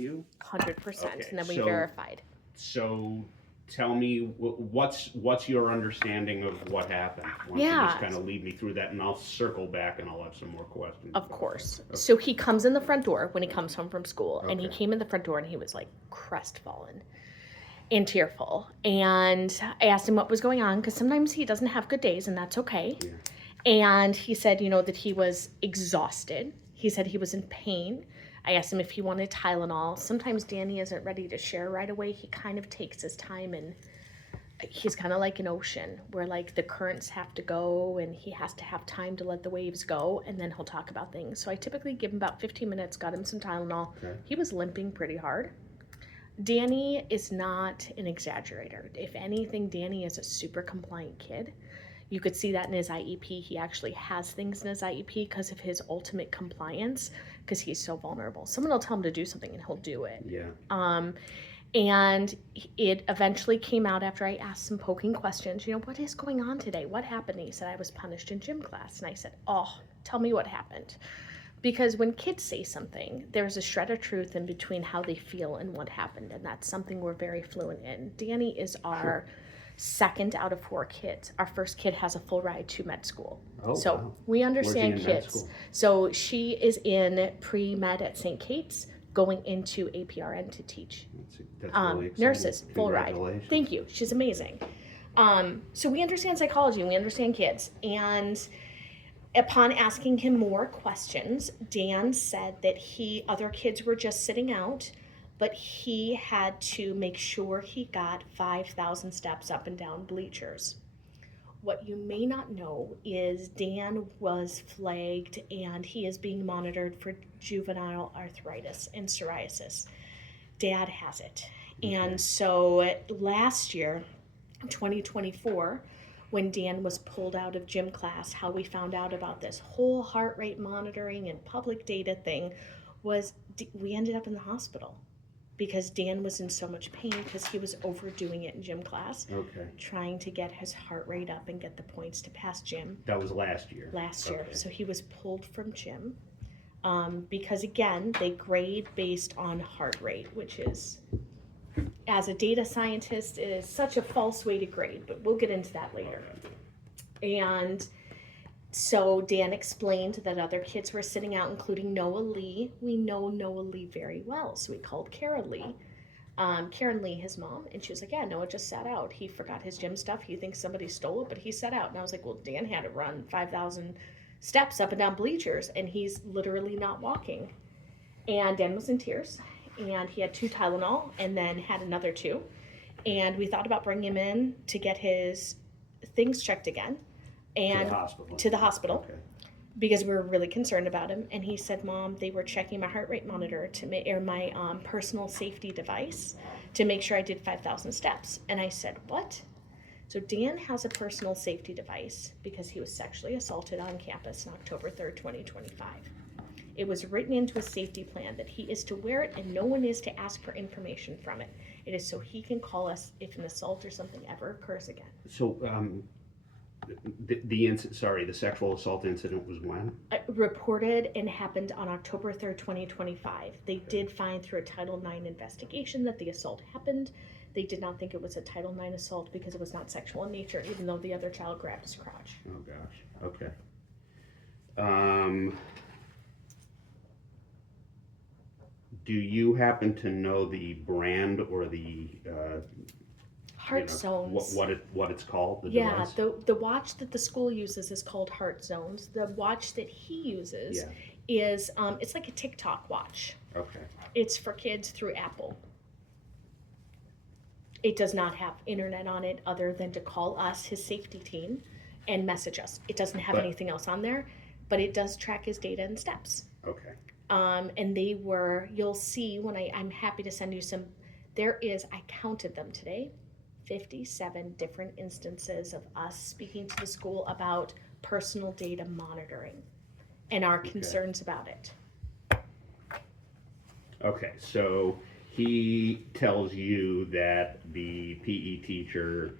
you? 100%. Okay, And then we so- verified. So tell me, what's your understanding of what happened? Why don't you Yeah. just kind of lead me through that, and I'll circle back and I'll have some more questions. Of course. Okay. So he comes in the front door when he comes home from school, and he Okay. came in the front door and he was like crestfallen and tearful. And I asked him what was going on, because sometimes he doesn't have good days, and that's okay. Yeah. And he said, that he was exhausted. He said he was in pain. I asked him if he wanted Tylenol. Sometimes Danny isn't ready to share right away. He kind of takes his time, and he's kind of like an ocean where like the currents have to go and he has to have time to let the waves go, and then he'll talk about things. So I typically give him about 15 minutes, got him some Tylenol. Okay. He was limping pretty hard. Danny is not an exaggerator. If anything, Danny is a super compliant kid. You could see that in his IEP. He actually has things in his IEP because of his ultimate compliance, because he's so vulnerable. Someone will tell him to do something and he'll do it. Yeah. And it eventually came out after I asked some poking questions. What is going on today? What happened? And he said, I was punished in gym class. And I said, oh, tell me what happened. Because when kids say something, there's a shred of truth in between how they feel and what happened. And that's something we're very fluent in. Danny is our second out of 4 kids. Our first kid has a full ride to med school. Oh, so wow. we understand Where's he in med kids. school? So she is in pre-med at St. Kate's, going into APRN to teach That's really exciting. nurses, full ride. Congratulations. Thank you. She's amazing. So we understand psychology and we understand kids. And upon asking him more questions, Dan said that other kids were just sitting out, but he had to make sure he got 5,000 steps up and down bleachers. What you may not know is Dan was flagged and he is being monitored for juvenile arthritis and psoriasis. Dad has it. Okay. And so last year, 2024, when Dan was pulled out of gym class, how we found out about this whole heart rate monitoring and public data thing was we ended up in the hospital because Dan was in so much pain because he was overdoing it in gym class. Okay. Trying to get his heart rate up and get the points to pass gym. That was last year. Okay. So he was pulled from gym because, again, they grade based on heart rate, which is, as a data scientist, it is such a false way to grade, but we'll get into that later. Okay. And so Dan explained that other kids were sitting out, including Noah Lee. We know Noah Lee very well, so we called Karen Lee, his mom, and she was like, yeah, Noah just sat out. He forgot his gym stuff. He thinks somebody stole it, but he sat out. And I was like, well, Dan had to run 5,000 steps up and down bleachers, and he's literally not walking. And Dan was in tears, and he had 2 Tylenol and then had another 2. And we thought about bringing him in to get his things checked again. And to the hospital. Okay. Because we were really concerned about him. And he said, Mom, they were checking my heart rate monitor or my personal safety device to make sure I did 5,000 steps. And I said, what? So Dan has a personal safety device because he was sexually assaulted on campus on October 3rd, 2025. It was written into a safety plan that he is to wear it and no one is to ask for information from it. It is so he can call us if an assault or something ever occurs again. So, the sexual assault incident was when? Reported and happened on October 3rd, 2025. They did find through a Title IX investigation that the assault happened. They did not think it was a Title IX assault because it was not sexual in nature, even though the other child grabbed his crotch. Oh gosh. Okay. Do you happen to know the brand or the Heart Zones. what it's called? Yeah, the watch that the school uses is called Heart Zones. The watch that he uses is it's like a TikTok watch. Okay. It's for kids through Apple. It does not have internet on it other than to call us, his safety team, and message us. It doesn't have anything else on there, but it does track his data and steps. Okay. And you'll see when I'm happy to send you some, I counted them today, 57 different instances of us speaking to the school about personal data monitoring and our concerns about it. Okay, so he tells you that the PE teacher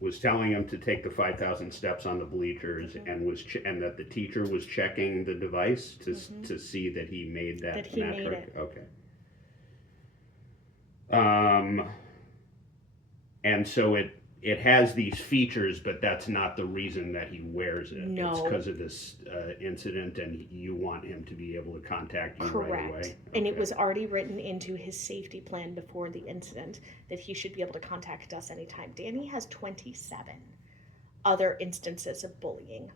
was telling him to take the 5,000 steps on the bleachers, mm-hmm. and that the teacher was checking the device to see that he made that he metric. made it. Okay. And so it has these features, but that's not the reason that he wears it. No. It's because of this incident, and you want him to be able to contact you Correct. right away. And it Okay. was already written into his safety plan before the incident that he should be able to contact us anytime. Danny has 27 other instances of bullying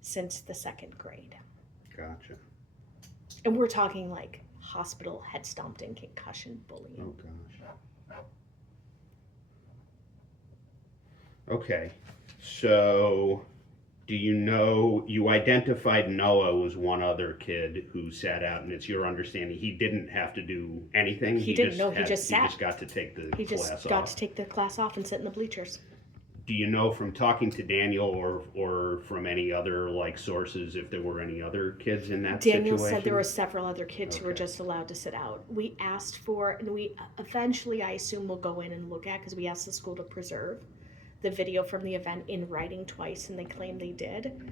since the 2nd grade. Gotcha. And we're talking like hospital, head stomped, and concussion bullying. Oh gosh. Okay, so do you know, you identified Noah was one other kid who sat out, and it's your understanding he didn't have to do anything? He didn't, no, he just sat. He just got to take the He class just got off. to take the class off and sit in the bleachers. Do you know from talking to Daniel or from any other like sources if there were any other kids in that Daniel situation? said there were several other kids who were Okay. just allowed to sit out. We asked for, and we eventually, I assume, will go in and look at, because we asked the school to preserve the video from the event in writing twice, and they claim they did.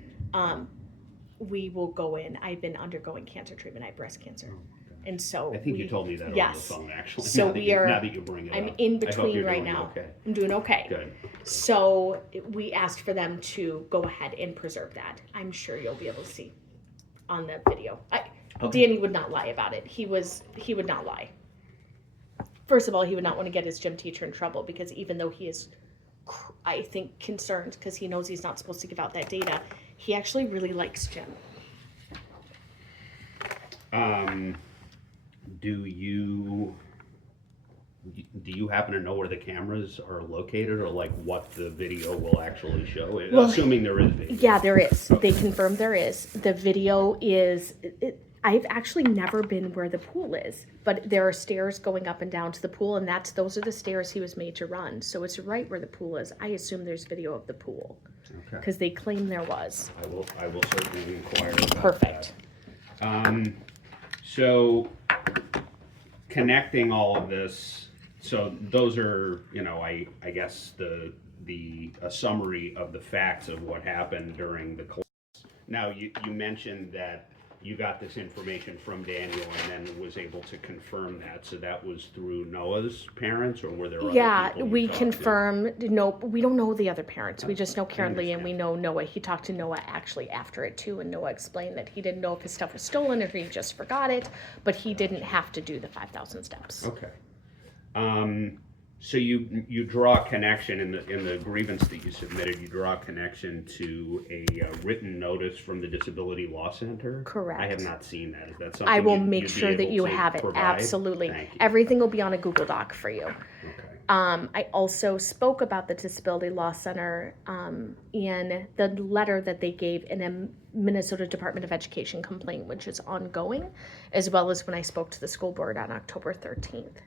We will go in. I've been undergoing cancer treatment. I have breast cancer. Oh, okay. And so I think you told me that yes. over the phone, actually. So now that we are. now that you bring it I'm up. in I hope between you're right doing now. Okay. I'm doing okay. Good. So we asked for them to go ahead and preserve that. I'm sure you'll be able to see on the video. Okay. Danny would not lie about it. He would not lie. First of all, he would not want to get his gym teacher in trouble, because even though he is, I think, concerned because he knows he's not supposed to give out that data, he actually really likes gym. Do you happen to know where the cameras are located, or like what the video will actually show? Well, assuming there is video. Yeah, there is. They confirmed there is. The video is. I've actually never been where the pool is, but there are stairs going up and down to the pool, and those are the stairs he was made to run. So it's right where the pool is. I assume there's video of the pool, Okay. because they claim there was. I will certainly inquire about Perfect. that. So connecting all of this, so those are, I guess a summary of the facts of what happened during the class. Now, you mentioned that you got this information from Daniel and then was able to confirm that. So that was through Noah's parents, or were there other people you We talked to? confirm. No, we don't know the other parents. We just know Karen Lee, and understand. we know Noah. He talked to Noah actually after it too, and Noah explained that he didn't know if his stuff was stolen or he just forgot it, but he didn't have to do the 5,000 steps. Okay. So you draw a connection in the grievance that you submitted. You draw a connection to a written notice from the Disability Law Center. Correct. I have not seen that. Is that something I will you'd make be sure that able you to have it. provide? Absolutely. Thank you. Everything will be on a Google Doc for you. Okay. I also spoke about the Disability Law Center in the letter that they gave in a Minnesota Department of Education complaint, which is ongoing, as well as when I spoke to the school board on October 13th.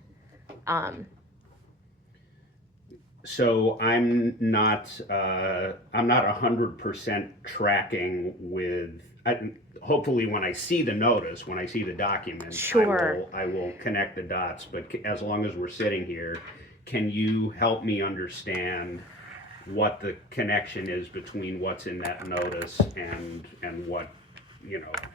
So I'm not 100% tracking with. Hopefully, when I see the notice, when I see the document, Sure. I will connect the dots. But as long as we're sitting here, can you help me understand what the connection is between what's in that notice and what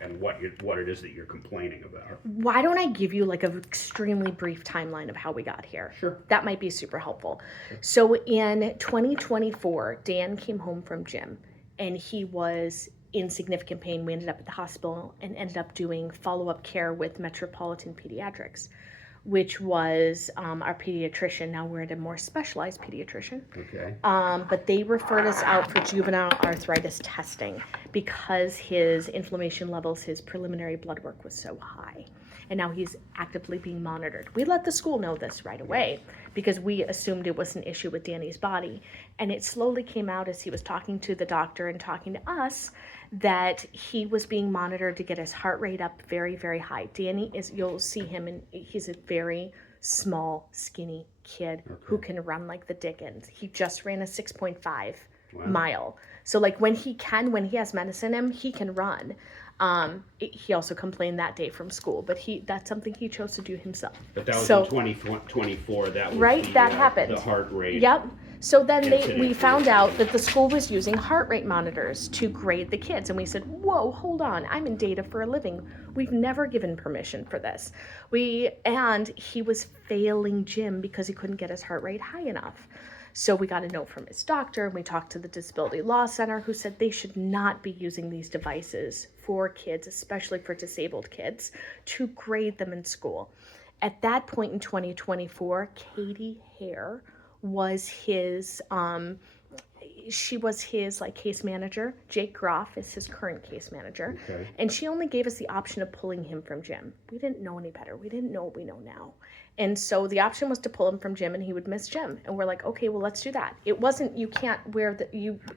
and what it is that you're complaining about? Why don't I give you like an extremely brief timeline of how we got here? Sure. That might be super helpful. So in 2024, Dan came home from gym and he was in significant pain. We ended up at the hospital and ended up doing follow-up care with Metropolitan Pediatrics, which was our pediatrician. Now we're at a more specialized pediatrician. Okay. But they referred us out for juvenile arthritis testing because his inflammation levels, his preliminary blood work was so high. And now he's actively being monitored. We let the school know this right away because we assumed it was an issue with Danny's body. And it slowly came out as he was talking to the doctor and talking to us that he was being monitored to get his heart rate up very, very high. Danny is, you'll see him, and he's a very small, skinny kid who can run like the Dickens. He just ran a 6.5 mile. So like when he has medicine in him, he can run. He also complained that day from school, but that's something he chose to do himself. But that was So, in 2024. That was right, the, that happened. the heart rate. Yep. So then Incident we found rate. out that the school was using heart rate monitors to grade the kids. And we said, whoa, hold on. I'm in data for a living. We've never given permission for this. And he was failing gym because he couldn't get his heart rate high enough. So we got a note from his doctor, and we talked to the Disability Law Center, who said they should not be using these devices for kids, especially for disabled kids, to grade them in school. At that point in 2024, Katie Hare was his she was his like case manager. Jake Groff is his current case manager. Okay. And she only gave us the option of pulling him from gym. We didn't know any better. We didn't know what we know now. And so the option was to pull him from gym and he would miss gym. And we're like, okay, well, let's do that. It wasn't, you can't wear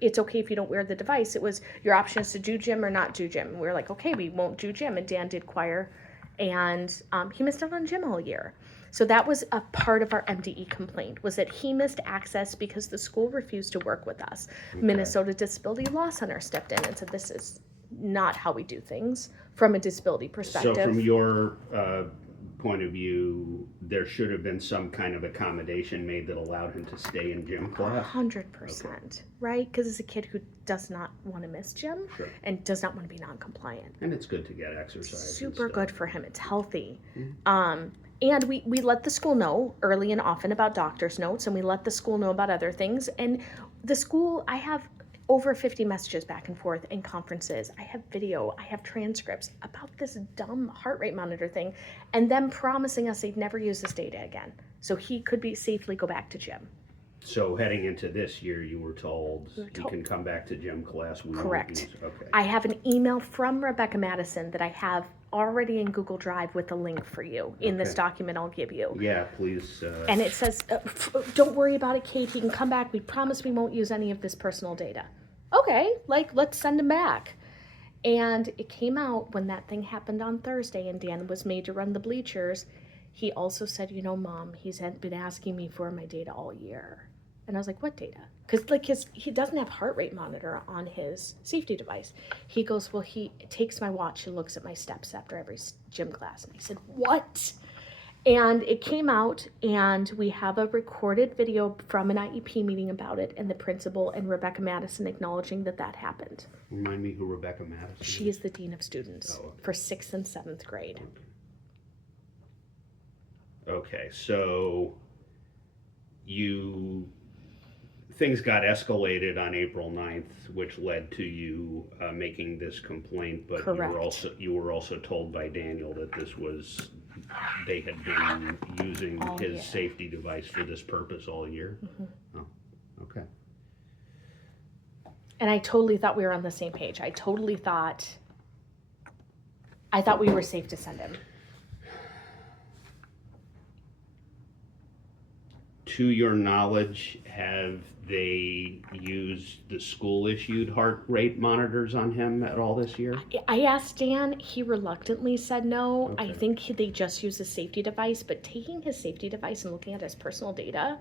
it's okay if you don't wear the device. It was your option is to do gym or not do gym. And we were like, okay, we won't do gym. And Dan did choir and he missed out on gym all year. So that was a part of our MDE complaint, was that he missed access because the school refused to work with us. Okay. Minnesota Disability Law Center stepped in and said, this is not how we do things from a disability perspective. So from your point of view, there should have been some kind of accommodation made that allowed him to stay in gym class? 100%, okay. Right? Because it's a kid who does not want to miss gym sure. and does not want to be non-compliant. And it's good to get exercise. Super good for him. It's healthy. Mm-hmm. And we let the school know early and often about doctor's notes, and we let the school know about other things. And the school, I have over 50 messages back and forth in conferences. I have video, I have transcripts about this dumb heart rate monitor thing, and them promising us they'd never use this data again. So he could safely go back to gym. So heading into this year, you were told you can come back to gym class. Correct. Okay. I have an email from Rebecca Madison that I have already in Google Drive with a link for you in this document I'll give you. Yeah, please. And it says, don't worry about it, Kate. He can come back. We promise we won't use any of this personal data. Okay, let's send him back. And it came out when that thing happened on Thursday and Dan was made to run the bleachers. He also said, Mom, he's been asking me for my data all year. And I was like, what data? Because he doesn't have heart rate monitor on his safety device. He goes, well, he takes my watch and looks at my steps after every gym class. And I said, what? And it came out, and we have a recorded video from an IEP meeting about it, and the principal and Rebecca Madison acknowledging that happened. Remind me who Rebecca Madison is. She is the dean of students for 6th and 7th grade. Okay, so things got escalated on April 9th, which led to you making this complaint, but you were also told by Daniel that they had been using his safety device for this purpose all year. Mm-hmm. Oh, okay. And I totally thought we were on the same page. I thought we were safe to send him. To your knowledge, have they used the school-issued heart rate monitors on him at all this year? I asked Dan. He reluctantly said no. Okay. I think they just use a safety device, but taking his safety device and looking at his personal data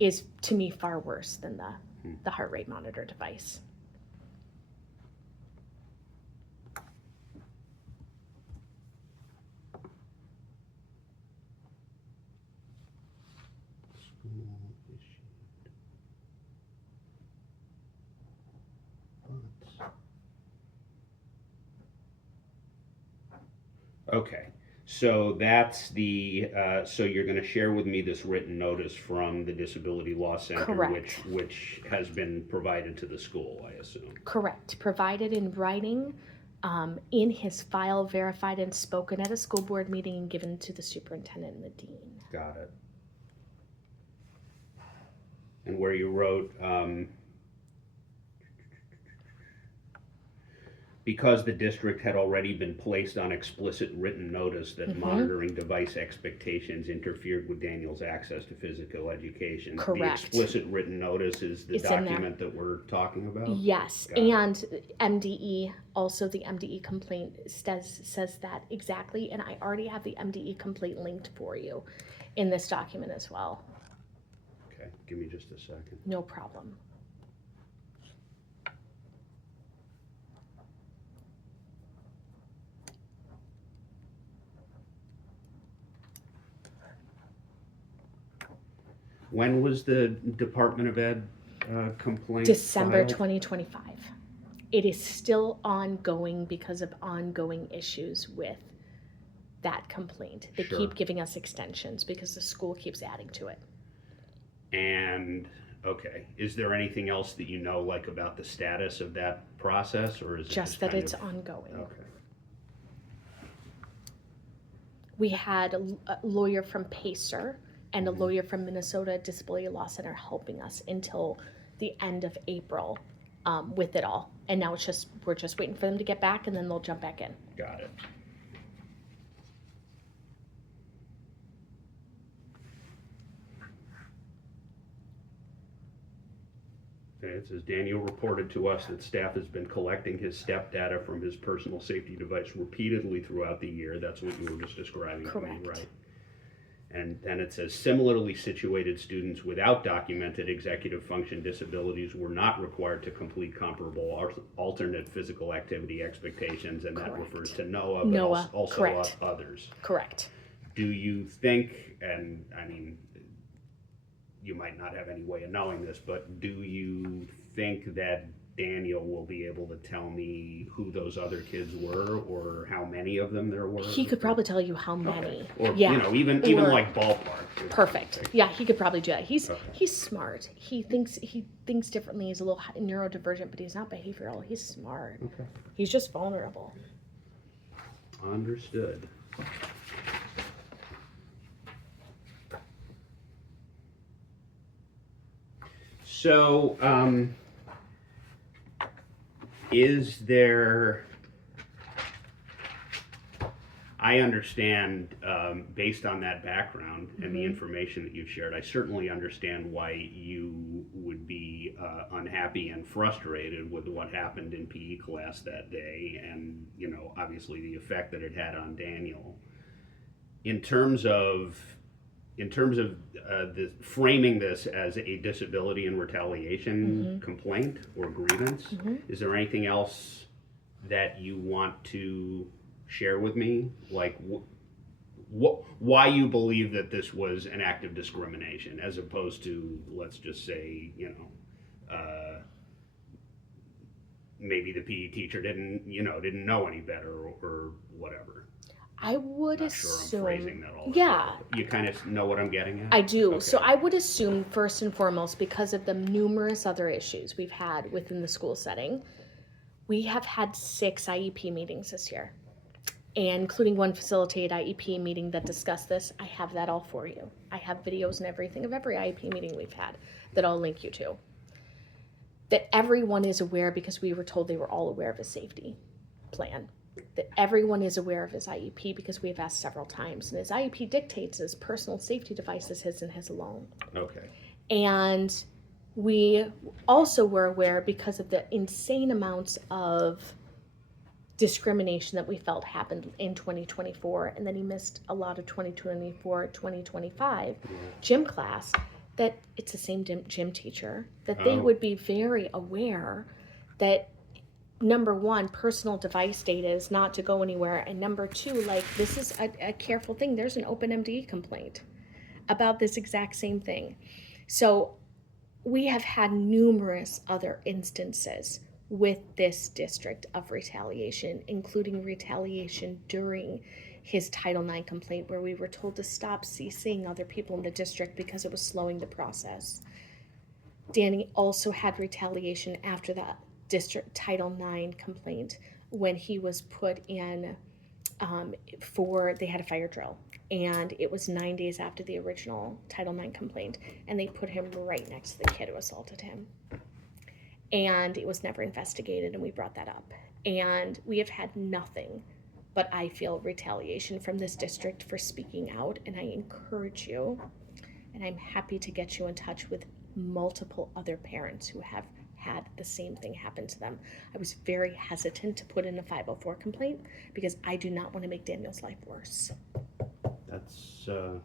is, to me, far worse than the heart rate monitor device. Okay, so that's so you're going to share with me this written notice from the Disability Law Center, correct, which has been provided to the school, I assume. Correct, provided in writing, in his file, verified and spoken at a school board meeting, and given to the superintendent and the dean. Got it. And where you wrote, because the district had already been placed on explicit written notice that monitoring device expectations interfered with Daniel's access to physical education. Correct. The explicit written notice is the document that we're talking about? Yes, and MDE, also the MDE complaint says that exactly, and I already have the MDE complaint linked for you in this document as well. Okay, give me just a second. No problem. When was the Department of Ed complaint December filed? 2025. It is still ongoing because of ongoing issues with that complaint. They Sure. keep giving us extensions because the school keeps adding to it. And, okay, is there anything else that you know, like, about the status of that process, or is it Just that kind it's of- ongoing. Okay. We had a lawyer from Pacer and a Mhm. lawyer from Minnesota Disability Law Center helping us until the end of April with it all. And now we're just waiting for them to get back, and then they'll jump back in. Got it. Okay, it says Daniel reported to us that staff has been collecting his step data from his personal safety device repeatedly throughout the year. That's what you were just describing to me, Correct. right? And then it says similarly situated students without documented executive function disabilities were not required to complete comparable alternate physical activity expectations, and that Correct. refers to NOAA, but NOAA, also correct. others. Correct. Do you think, and I mean, you might not have any way of knowing this, but do you think that Daniel will be able to tell me who those other kids were, or how many of them there were? He could probably tell you how many. Okay. Or, Yeah. you know, even Or- like ballpark. Perfect. Yeah, he could probably do that. He's Okay. smart. He thinks differently. He's a little neurodivergent, but he's not behavioral. He's smart. Okay. He's just vulnerable. Understood. So, is there, I understand, based on that background and the information that you've shared, I certainly understand why you would be unhappy and frustrated with what happened in PE class that day, and, you know, obviously the effect that it had on Daniel. In terms of the framing this as a disability and retaliation complaint or grievance, is there anything else that you want to share with me, like why you believe that this was an act of discrimination, as opposed to, let's just say, you know, maybe the PE teacher didn't know any better, or whatever. I would Not sure I'm assume. phrasing that all. Yeah. You kind of know what I'm getting at? I do. Okay. So I would assume, first and foremost, because of the numerous other issues we've had within the school setting, we have had 6 IEP meetings this year, and including one facilitated IEP meeting that discussed this. I have that all for you. I have videos and everything of every IEP meeting we've had that I'll link you to. That everyone is aware, because we were told they were all aware of his safety plan. That everyone is aware of his IEP because we have asked several times. And his IEP dictates his personal safety device is his and his alone. Okay. And we also were aware, because of the insane amounts of discrimination that we felt happened in 2024, and then he missed a lot of 2024, 2025 gym class, that it's the same gym teacher, that they would be very aware that, number one, personal device data is not to go anywhere, and number two, like, this is a careful thing. There's an open MDE complaint about this exact same thing. So we have had numerous other instances with this district of retaliation, including retaliation during his Title IX complaint, where we were told to stop seeing other people in the district because it was slowing the process. Danny also had retaliation after that district Title IX complaint, when he was put in they had a fire drill, and it was 9 days after the original Title IX complaint, and they put him right next to the kid who assaulted him. And it was never investigated, and we brought that up. And we have had nothing but, I feel, retaliation from this district for speaking out, and I encourage you, and I'm happy to get you in touch with multiple other parents who have had the same thing happen to them. I was very hesitant to put in a 504 complaint because I do not want to make Daniel's life worse. That's You're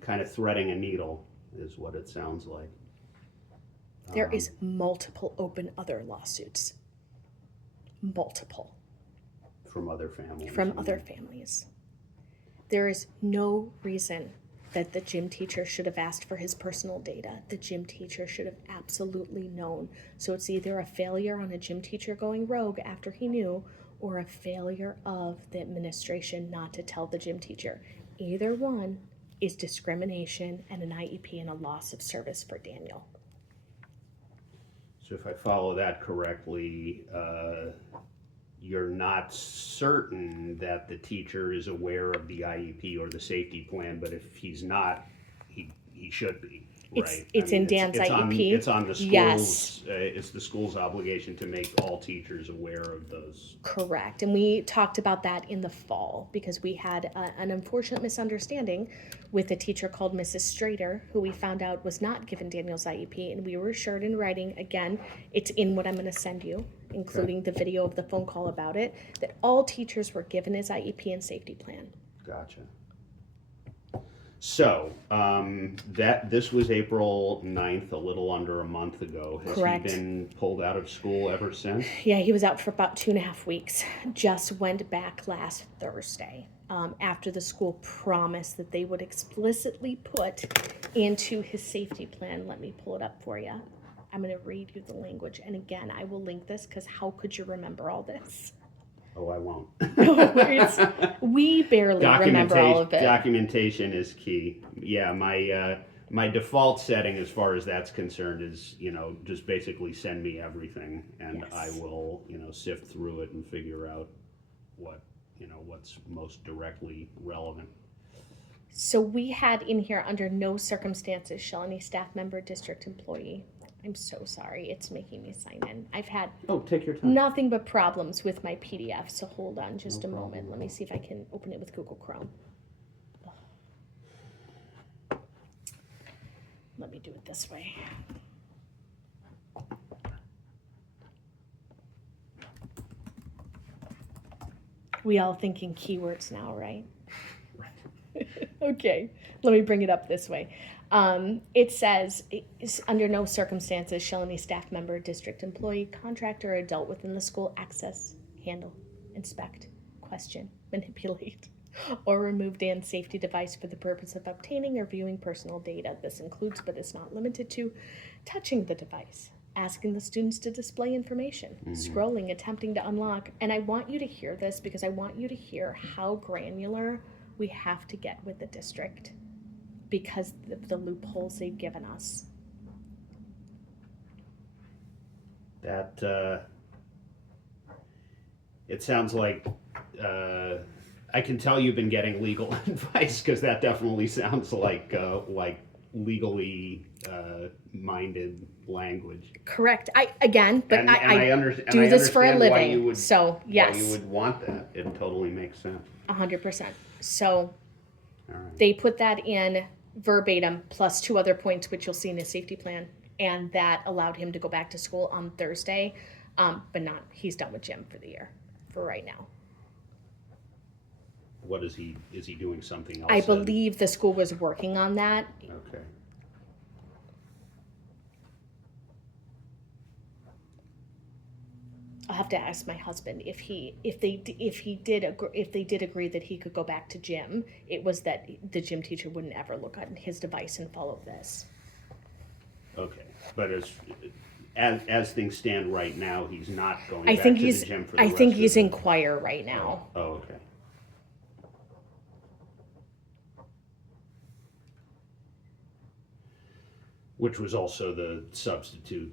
kind of threading a needle, is what it sounds like. There is multiple open other lawsuits. Multiple. From other families. From other families. There is no reason that the gym teacher should have asked for his personal data. The gym teacher should have absolutely known. So it's either a failure on a gym teacher going rogue after he knew, or a failure of the administration not to tell the gym teacher. Either one is discrimination and an IEP and a loss of service for Daniel. So if I follow that correctly, you're not certain that the teacher is aware of the IEP or the safety plan, but if he's not, he should be, right? It's in Dan's IEP. It's on the school's, Yes. It's the school's obligation to make all teachers aware of those. Correct. And we talked about that in the fall because we had an unfortunate misunderstanding with a teacher called Mrs. Strader, who we found out was not given Daniel's IEP. And we were assured in writing, again, it's in what I'm going to send you, including the video of the phone call about it, that all teachers were given his IEP and safety plan. Gotcha. So, this was April 9th, a little under a month ago. Has Correct. he been pulled out of school ever since? Yeah, he was out for about 2.5 weeks. Just went back last Thursday after the school promised that they would explicitly put into his safety plan. Let me pull it up for you. I'm going to read you the language. And again, I will link this because how could you remember all this? Oh, I won't. We barely remember all of it. Documentation is key. Yeah, my default setting as far as that's concerned is, just basically send me everything and Yes. I will, sift through it and figure out what's most directly relevant. So we had in here, under no circumstances shall any staff member, district employee. I'm so sorry. It's making me sign in. I've had Take your time. nothing but problems with my PDF, so hold on just a moment. Let me see if I can open it with Google Chrome. Let me do it this way. We all thinking keywords now, right? Okay, let me bring it up this way. It says, under no circumstances shall any staff member, district employee, contractor, or adult within the school access, handle, inspect, question, manipulate, or remove Dan's safety device for the purpose of obtaining or viewing personal data. This includes, but is not limited to, touching the device, asking the students to display information, scrolling, attempting to unlock. And I want you to hear this because I want you to hear how granular we have to get with the district because of the loopholes they've given us. That, it sounds like, I can tell you've been getting legal advice because that definitely sounds like legally minded language. Correct. I do this for a understand living. So yes, why you would want that. It totally makes sense. 100%. So All right. they put that in verbatim plus 2 other points, which you'll see in his safety plan, and that allowed him to go back to school on Thursday. But he's done with gym for the year, for right now. What is he doing something else? I believe the school was working on that. Okay. I'll have to ask my husband if they did agree that he could go back to gym. It was that the gym teacher wouldn't ever look at his device and follow this. Okay, but as things stand right now, he's not going I back think to he's the gym for the I rest think of he's the- in choir right now. Oh, okay. Which was also the substitute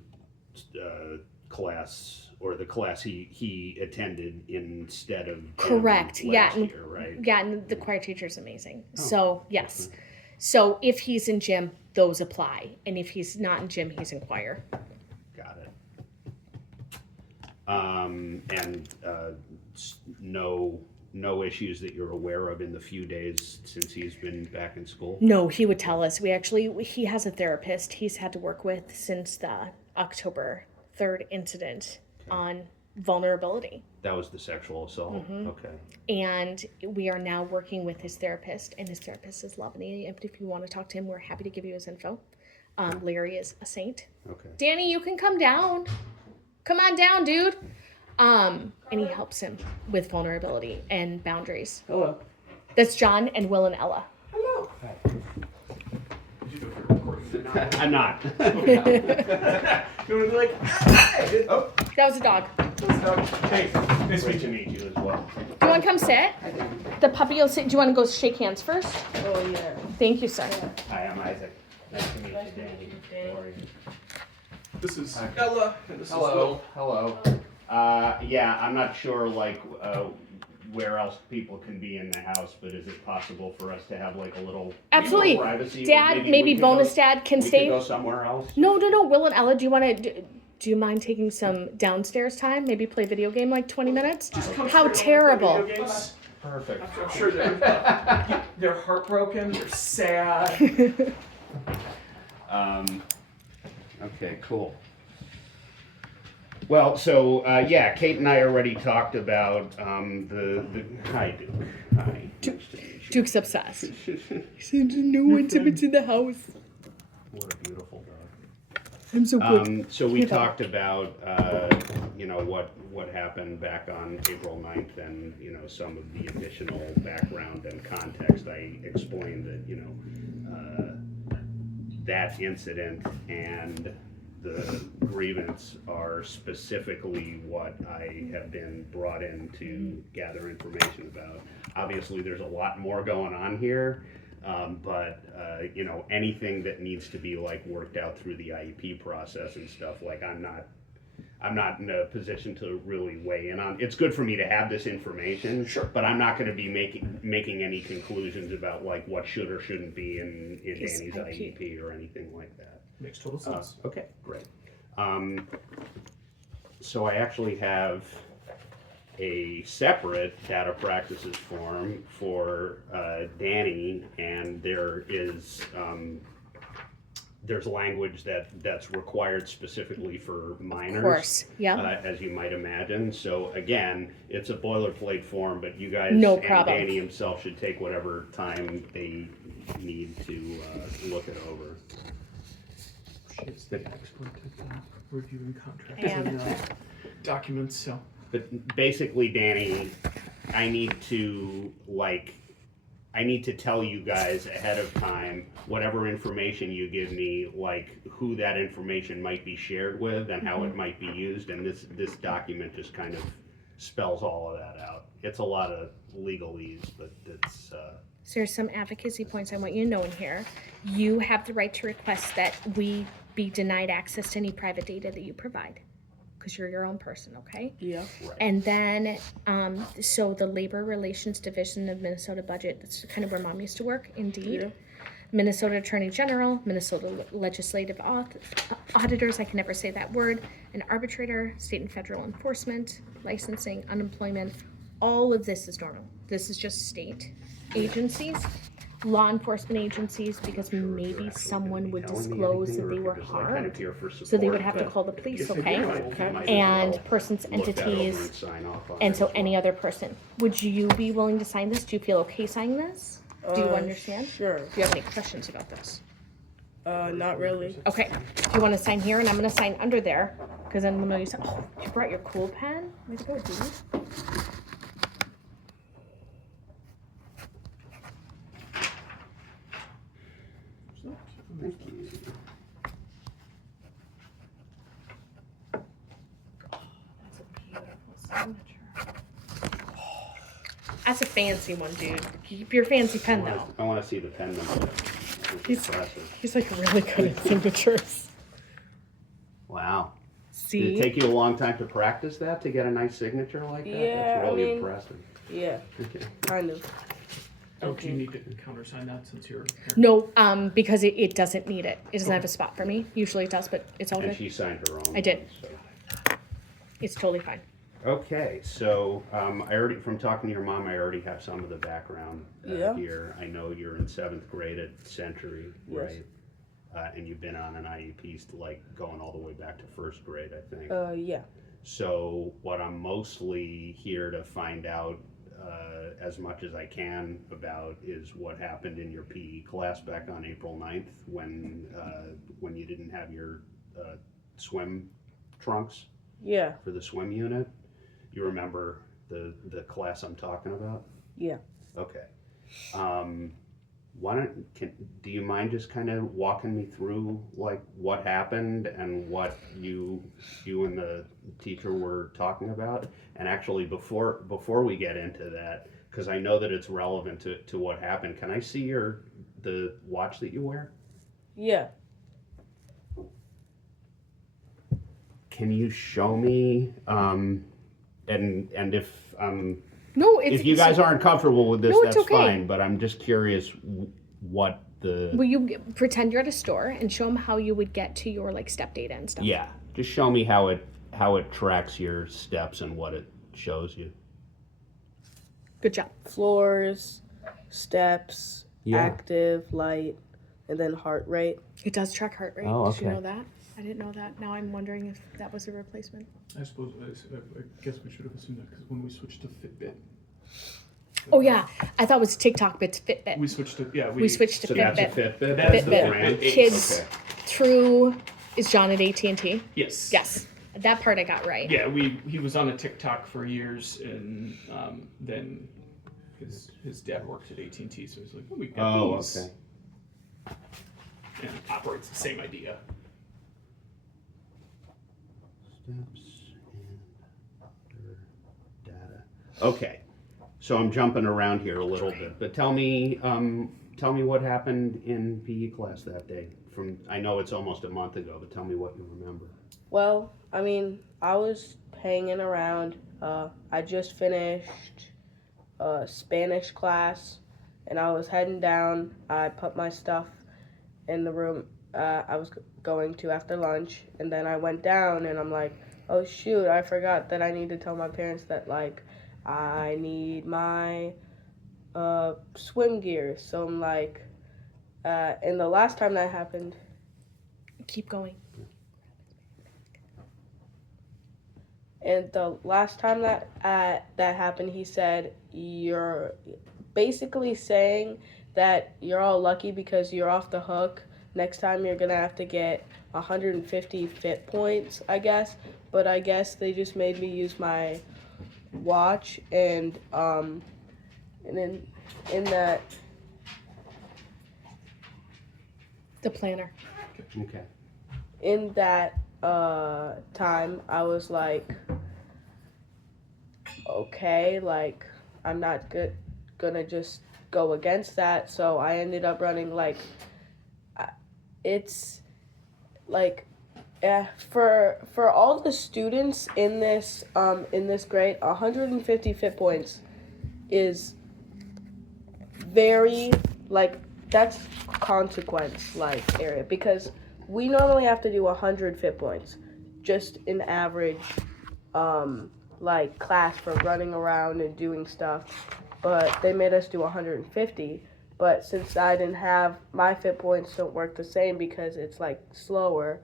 class, or the class he attended instead of gym Correct. last year, right? Yeah, and the choir teacher's amazing. Oh, So yes. okay. So if he's in gym, those apply. And if he's not in gym, he's in choir. Got it. And no issues that you're aware of in the few days since he's been back in school? No, he would tell us. He has a therapist he's had to work with since the October 3rd incident on vulnerability. That was the sexual assault? Mm-hmm. Okay. And we are now working with his therapist, and his therapist is lovely. And if you want to talk to him, we're happy to give you his info. Larry is a saint. Okay. Danny, you can come down. Come on down, dude. And he helps him with vulnerability and boundaries. Hello. That's John and Will and Ella. Hello. Hi. I'm not. You would be like, hey! Oh, That was a dog. that's dog. Hey, nice Great to to meet you. meet you as well. Do you want to come sit? The puppy will sit. Do you want to go shake hands first? Oh, yeah. Thank you, sir. Hi, I'm Isaac. Nice to meet you, Danny. How are you? This is Ella, and this is Hello. Will. Hello. Yeah, I'm not sure where else people can be in the house, but is it possible for us to have like a little Absolutely. privacy? Or Dad, we maybe could bonus go, dad can we stay. could go somewhere else. No. Will and Ella, do you want to? Do you mind taking some downstairs time? Maybe play video game like 20 minutes? Come How straight over to terrible. video games. Perfect. I'm sure they're heartbroken, they're sad. Okay, cool. Well, so yeah, Kate and I already talked about the hi Duke. Hi. Nice to meet you. Duke's obsessed. He said, no one's in the house. What a beautiful dog. I'm so good. So we talked about what happened back on April 9th and some of the additional background and context. I explained that that incident and the grievance are specifically what I have been brought in to gather information about. Obviously, there's a lot more going on here, but anything that needs to be like worked out through the IEP process and stuff, like I'm not in a position to really weigh in on. It's good for me to have this information, Sure. but I'm not going to be making any conclusions about like what should or shouldn't be in His Danny's IEP. IEP or anything like that. Makes total sense. Okay, great. So I actually have a separate data practices form for Danny, and there's language that's required specifically for minors. Of course, yeah. As you might imagine. So again, it's a boilerplate form, but you guys No and problem. Danny himself should take whatever time they need to look it over. She's the expert at reviewing contracts I am. and documents, so. But basically, Danny, I need to tell you guys ahead of time whatever information you give me, like who that information might be shared with and how it might be used. And this document just kind of spells all of that out. It's a lot of legalese, but it's. So there's some advocacy points I want you to know in here. You have the right to request that we be denied access to any private data that you provide, because you're your own person, okay? Yeah. Right. And then, so the Labor Relations Division of Minnesota Budget, that's kind of where Mom used to work, indeed. Yeah. Minnesota Attorney General, Minnesota Legislative Auditors, I can never say that word, an arbitrator, state and federal enforcement, licensing, unemployment, all of this is normal. This is just state agencies, law enforcement agencies, because maybe someone would disclose that they were harmed. So they would have to call the police, okay? And persons, entities, and so any other person. Would you be willing to sign this? Do you feel okay signing this? Do you understand? Sure. Do you have any questions about this? Not really. Okay. Do you want to sign here? And I'm going to sign under there, because then when you say, oh, you brought your cool pen? Way to go, dude. Thank you. That's a beautiful signature. That's a fancy one, dude. Keep your fancy pen, though. I want to see the pen number. He's- Impressive. He's like really good at signatures. Wow. Did See? it take you a long time to practice that to get a nice signature like that? Yeah, That's really I mean- impressive. Yeah, Okay. kind of. Oh, do you need to countersign that since you're? No, because it doesn't need it. It doesn't have a spot for me. Usually it does, but it's all And good. she signed her own. I did. So. It's totally fine. Okay, so I already, from talking to your mom, I already have some of the background Yeah. here. I know you're in 7th grade at Century, Yes. right? And you've been on an IEP like going all the way back to 1st grade, I think. Yeah. So what I'm mostly here to find out as much as I can about is what happened in your PE class back on April 9th when you didn't have your swim trunks Yeah. for the swim unit. You remember the class I'm talking about? Yeah. Okay. do you mind just kind of walking me through like what happened and what you and the teacher were talking about? And actually, before we get into that, because I know that it's relevant to what happened, can I see the watch that you wear? Yeah. Can you show me? And if No, it's if you guys aren't comfortable with this, No, it's that's okay. fine. But I'm just curious what the Will you pretend you're at a store and show them how you would get to your like step data and stuff? yeah. Just show me how it tracks your steps and what it shows you. Good job. Floors, steps, Yeah. active, light, and then heart rate. It does track heart rate. Oh, Did you okay. know that? I didn't know that. Now I'm wondering if that was a replacement. I suppose, I guess we should have assumed that because when we switched to Fitbit. Oh yeah, I thought it was TikTok, but it's Fitbit. We switched to, yeah. We switched to So Fitbit. that's a Fitbit. That's the Fitbit. brand. Kids Okay. through is John at AT&T? Yes. Yes, that part I got right. Yeah, he was on a TikTok for years, and then his dad worked at AT&T, so he's like, oh, we got Oh, these. okay. And it operates the same idea. Steps and other data. Okay, so I'm jumping around here a little bit, but tell me what happened in PE class that day. I know it's almost a month ago, but tell me what you remember. Well, I mean, I was hanging around. I just finished Spanish class, and I was heading down. I put my stuff in the room I was going to after lunch, and then I went down, and I'm like, oh shoot, I forgot that I need to tell my parents that like I need my swim gear. So I'm like, and the last time that happened, Keep going. and the last time that that happened, he said, you're basically saying that you're all lucky because you're off the hook. Next time you're gonna have to get 150 fit points, I guess. But I guess they just made me use my watch, and then in that The planner. Okay. in that time, I was like, okay, like I'm not gonna just go against that. So I ended up running like, it's like, for all the students in this grade, 150 fit points is very like, that's consequence like area, because we normally have to do 100 fit points, just an average like class for running around and doing stuff, but they made us do 150. But since I didn't have, my fit points don't work the same because it's like slower,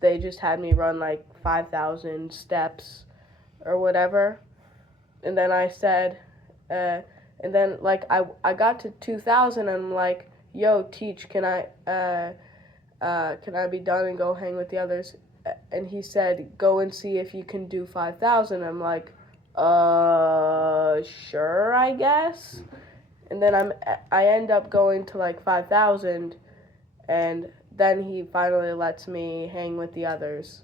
they just had me run like 5,000 steps or whatever. And then I said, and then like I got to 2,000 and I'm like, yo, teach, can I be done and go hang with the others? And he said, go and see if you can do 5,000. I'm like, sure, I guess. And then I end up going to like 5,000, and then he finally lets me hang with the others.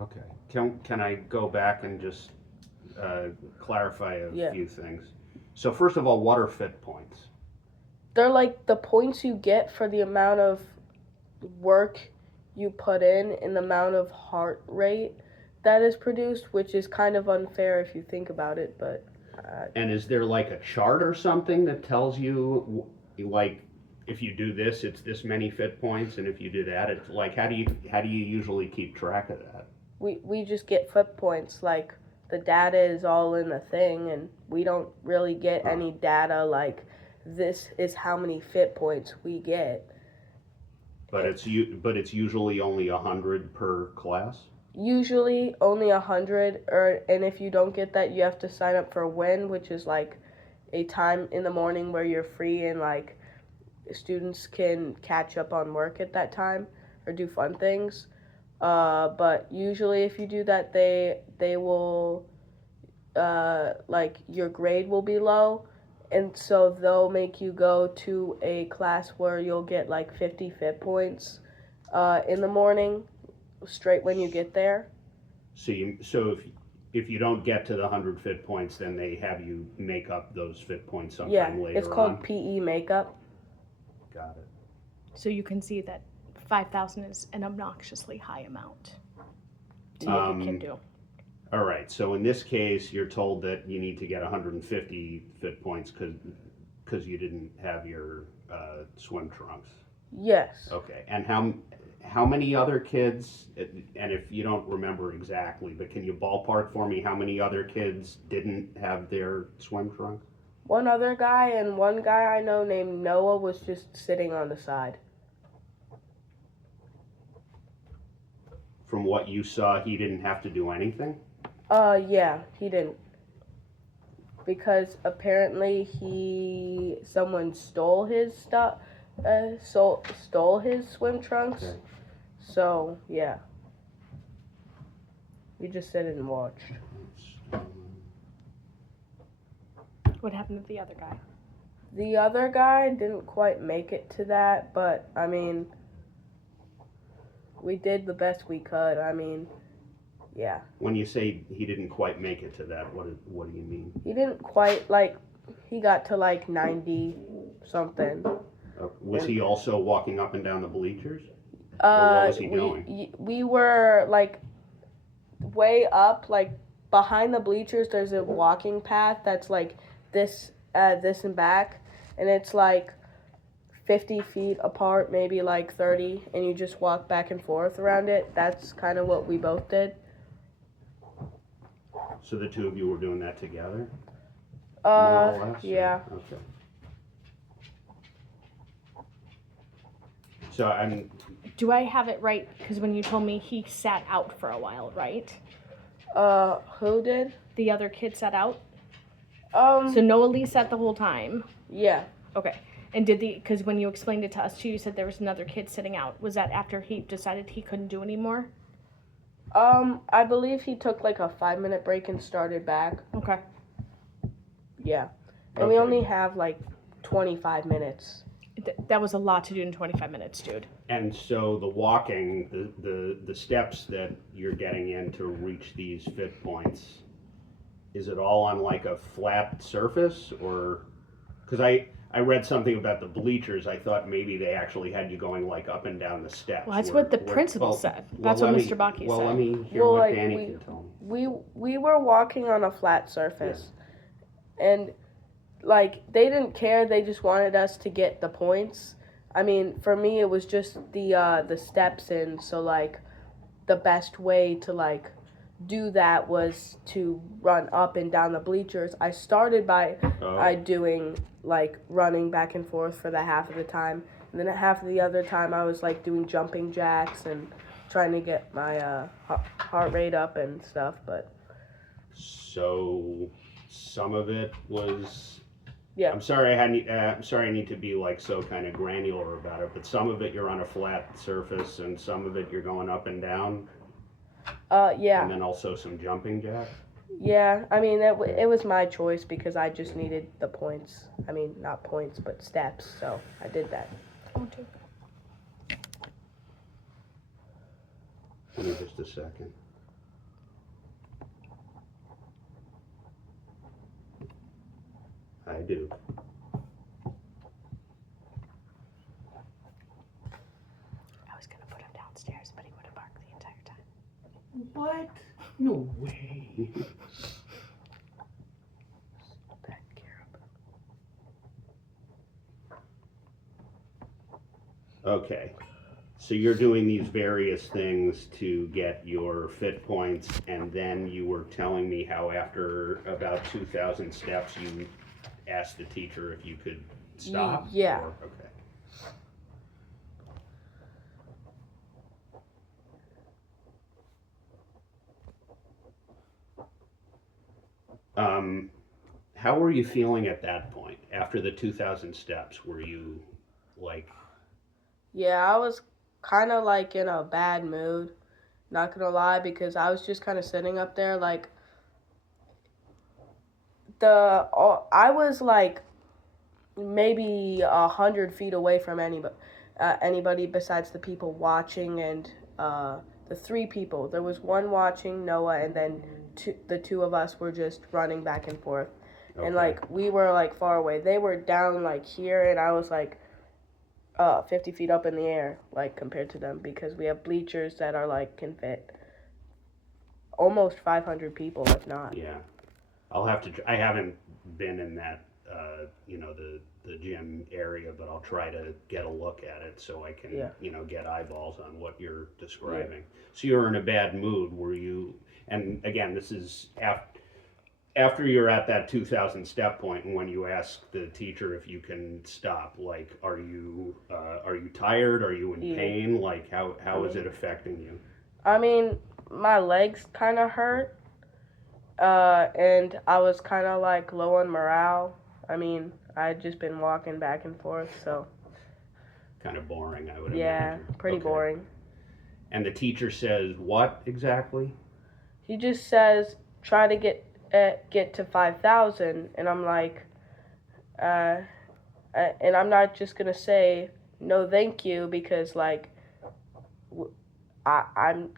Okay. Can I go back and just clarify a few things? So first of all, what are fit points? They're like the points you get for the amount of work you put in and the amount of heart rate that is produced, which is kind of unfair if you think about it, but And is there like a chart or something that tells you, like, if you do this, it's this many fit points, and if you do that, it's like, how do you usually keep track of that? we just get fit points. Like, the data is all in the thing, and we don't really get any data like this is how many fit points we get. But it's usually only 100 per class. Usually only 100, and if you don't get that, you have to sign up for WIN, which is like a time in the morning where you're free and like students can catch up on work at that time or do fun things. But usually if you do that, they will like your grade will be low, and so they'll make you go to a class where you'll get like 50 fit points in the morning, straight when you get there. So if you don't get to the 100 fit points, then they have you make up those fit points sometime later It's called on? PE makeup. Got it. So you can see that 5,000 is an obnoxiously high amount to make a kid do. All right, so in this case, you're told that you need to get 150 fit points because you didn't have your swim trunks. Yes. Okay, and how many other kids, and if you don't remember exactly, but can you ballpark for me how many other kids didn't have their swim trunks? One other guy and one guy I know named Noah was just sitting on the side. From what you saw, he didn't have to do anything? Yeah, he didn't. Because apparently someone stole his stuff, stole his swim trunks. Okay. So, yeah. We just sit and watched. What happened to the other guy? The other guy didn't quite make it to that, but, I mean, we did the best we could. I mean, yeah. When you say he didn't quite make it to that, what do you mean? He didn't quite, like, he got to, like, 90 something. Was he also walking up and down the bleachers? Or what was he doing? We were, like, way up, like, behind the bleachers, there's a walking path that's, like, this and back, and it's, like, 50 feet apart, maybe, like, 30, and you just walk back and forth around it. That's kind of what we both did. So the two of you were doing that together? More or less? Yeah. Okay. So Do I have it right? Because when you told me he sat out for a while, right? Who did? The other kid sat out? So Noah Lee sat the whole time? Yeah. Okay. And because when you explained it to us too, you said there was another kid sitting out. Was that after he decided he couldn't do anymore? I believe he took like a 5-minute break and started back. Okay. Yeah. And we only have like 25 minutes. That was a lot to do in 25 minutes, dude. and so the walking, the steps that you're getting in to reach these fit points, is it all on like a flat surface, or because I read something about the bleachers. I thought maybe they actually had you going like up and down the steps. Well, that's what the principal said. That's what Mr. Baki said. Well, let me hear Well, what like, Danny can tell me. We were walking on a flat surface, and like they didn't care. They just wanted us to get the points. I mean, for me, it was just the steps in. So like, the best way to like do that was to run up and down the bleachers. I started by doing like running back and forth for the half of the time, and then half of the other time I was like doing jumping jacks and trying to get my heart rate up and stuff. But so some of it was. Yeah. I'm sorry I need to be like so kind of granular about it, but some of it you're on a flat surface, and some of it you're going up and down. Yeah. And then also some jumping jacks. Yeah, I mean, it was my choice because I just needed the points. I mean, not points, but steps, so I did that. Give me just a second. I do. I was going to put him downstairs, but he would have barked the entire time. What? No way. Okay. So you're doing these various things to get your fit points, and then you were telling me how after about 2,000 steps you asked the teacher if you could stop? Yeah. Okay. How were you feeling at that point? After the 2,000 steps, were you like... Yeah, I was kind of like in a bad mood, not gonna lie, because I was just kind of sitting up there like I was like maybe 100 feet away from anybody besides the people watching and the three people. There was one watching, Noah, and then the two of us were just running back and forth. Okay. And like we were like far away. They were down like here, and I was like 50 feet up in the air, like compared to them, because we have bleachers that are like can fit almost 500 people, if not. Yeah, I'll have to. I haven't been in that, the gym area, but I'll try to get a look at it so I can, get eyeballs on what you're describing. So you were in a bad mood, were you? And again, this is after you're at that 2,000 step point, and when you ask the teacher if you can stop, like, are you tired? Are you in pain? Like, how is it affecting you? I mean, my legs kind of hurt, and I was kind of like low on morale. I mean, I'd just been walking back and forth, so. Kind of boring, I would imagine. Yeah, pretty boring. And the teacher says what exactly? He just says, try to get to 5,000, and I'm like, and I'm not just gonna say no thank you, because like I'm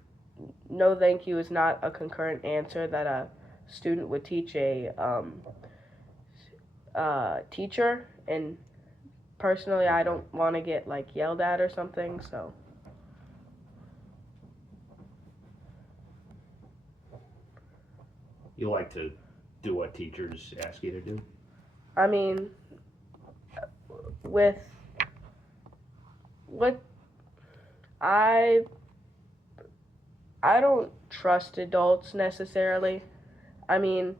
no thank you is not a concurrent answer that a student would teach a teacher, and personally I don't want to get like yelled at or something, so. You like to do what teachers ask you to do? I mean, with what I don't trust adults necessarily. I mean,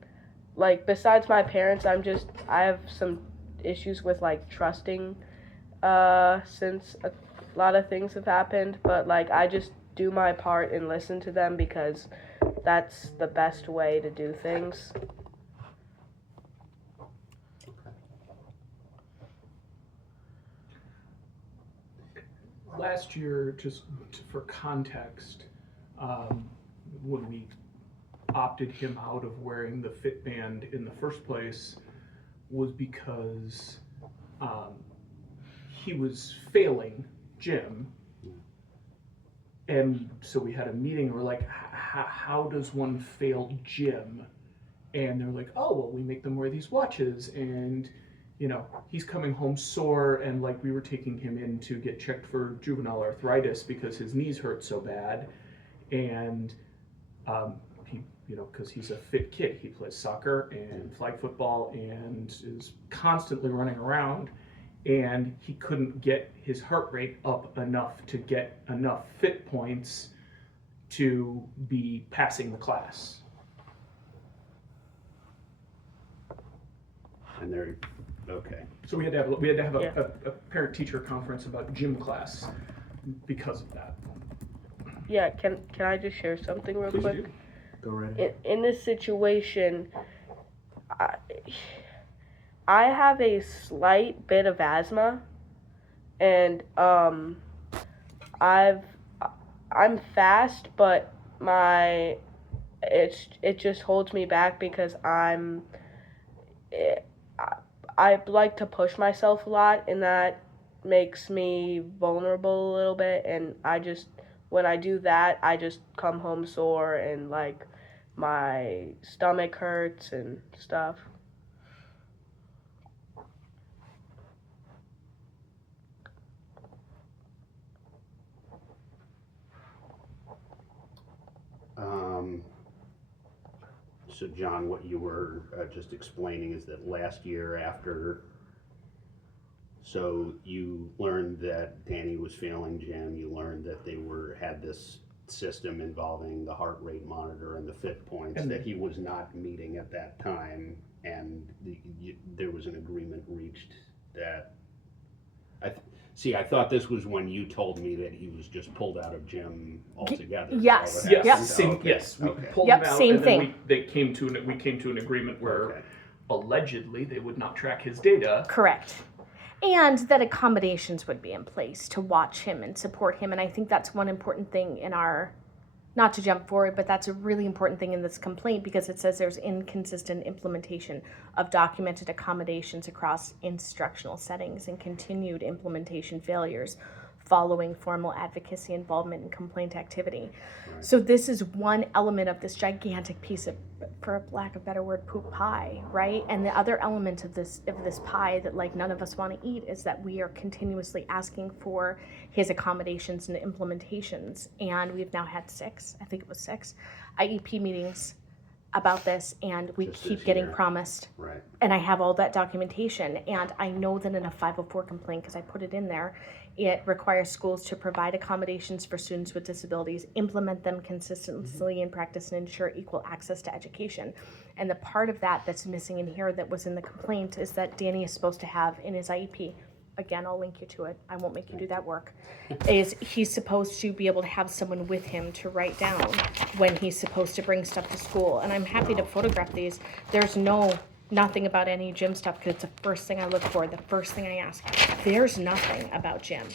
like besides my parents, I have some issues with like trusting since a lot of things have happened, but like I just do my part and listen to them because that's the best way to do things. Last year, just for context, when we opted him out of wearing the Fitband in the first place was because he was failing gym. And so we had a meeting and we're like, how does one fail gym? And they're like, oh, well, we make them wear these watches, and he's coming home sore, and like we were taking him in to get checked for juvenile arthritis because his knees hurt so bad. And he, because he's a fit kid, he plays soccer and flag football and is constantly running around, and he couldn't get his heart rate up enough to get enough fit points to be passing the class. And they're okay. So we had to have a parent-teacher conference about gym class because of that. Yeah, can I just share something real Please quick? do. Go right ahead. In this situation, I have a slight bit of asthma, and I'm fast, but it just holds me back because I like to push myself a lot, and that makes me vulnerable a little bit, and when I do that, I just come home sore and like my stomach hurts and stuff. So John, what you were just explaining is that last year so you learned that Danny was failing gym, you learned that they had this system involving the heart rate monitor and the fit points that he was not meeting at that time, and there was an agreement reached that I thought this was when you told me that he was just pulled out of gym altogether. Yes. Yes. Yep. Same. Yes. We pulled Yep, him out, same and then thing. we came to an agreement where allegedly they would not track his data. Correct. And that accommodations would be in place to watch him and support him. And I think that's one important thing in not not to jump forward, but that's a really important thing in this complaint because it says there's inconsistent implementation of documented accommodations across instructional settings and continued implementation failures following formal advocacy involvement in complaint activity. Right. So this is one element of this gigantic piece of, for lack of a better word, poop pie, right? And the other element of this pie that like none of us want to eat is that we are continuously asking for his accommodations and implementations. And we've now had 6 IEP meetings about this, and we Just keep this getting year. promised. Right. And I have all that documentation, and I know that in a 504 complaint, because I put it in there, it requires schools to provide accommodations for students with disabilities, implement them consistently in practice, and ensure equal access to education. And the part of that that's missing in here that was in the complaint is that Danny is supposed to have in his IEP, again, I'll link you to it, I won't make you do that work, is he's supposed to be able to have someone with him to write down when he's supposed to bring stuff to school. And I'm happy to photograph these. There's nothing about any gym stuff because it's the first thing I look for, the first thing I ask. There's nothing about gym.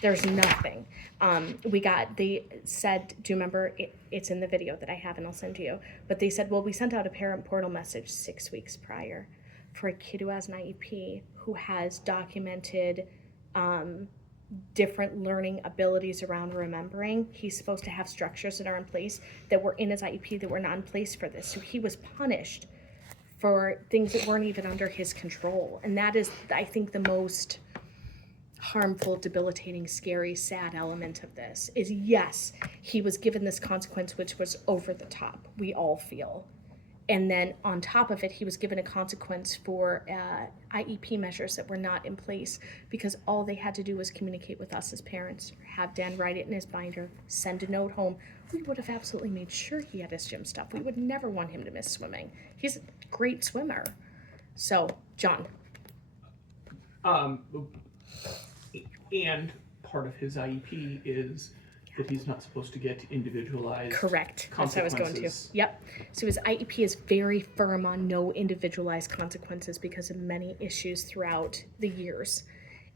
There's nothing. They said, do you remember, it's in the video that I have and I'll send to you, but they said, well, we sent out a parent portal message 6 weeks prior for a kid who has an IEP, who has documented different learning abilities around remembering. He's supposed to have structures that are in place that were in his IEP that were not in place for this. So he was punished for things that weren't even under his control. And that is, I think, the most harmful, debilitating, scary, sad element of this is, yes, he was given this consequence, which was over the top, we all feel. And then on top of it, he was given a consequence for IEP measures that were not in place because all they had to do was communicate with us as parents, have Dan write it in his binder, send a note home. We would have absolutely made sure he had his gym stuff. We would never want him to miss swimming. He's a great swimmer. So, John. And part of his IEP is that he's not supposed to get individualized Correct. That's what I was going to. consequences. Yep. So his IEP is very firm on no individualized consequences because of many issues throughout the years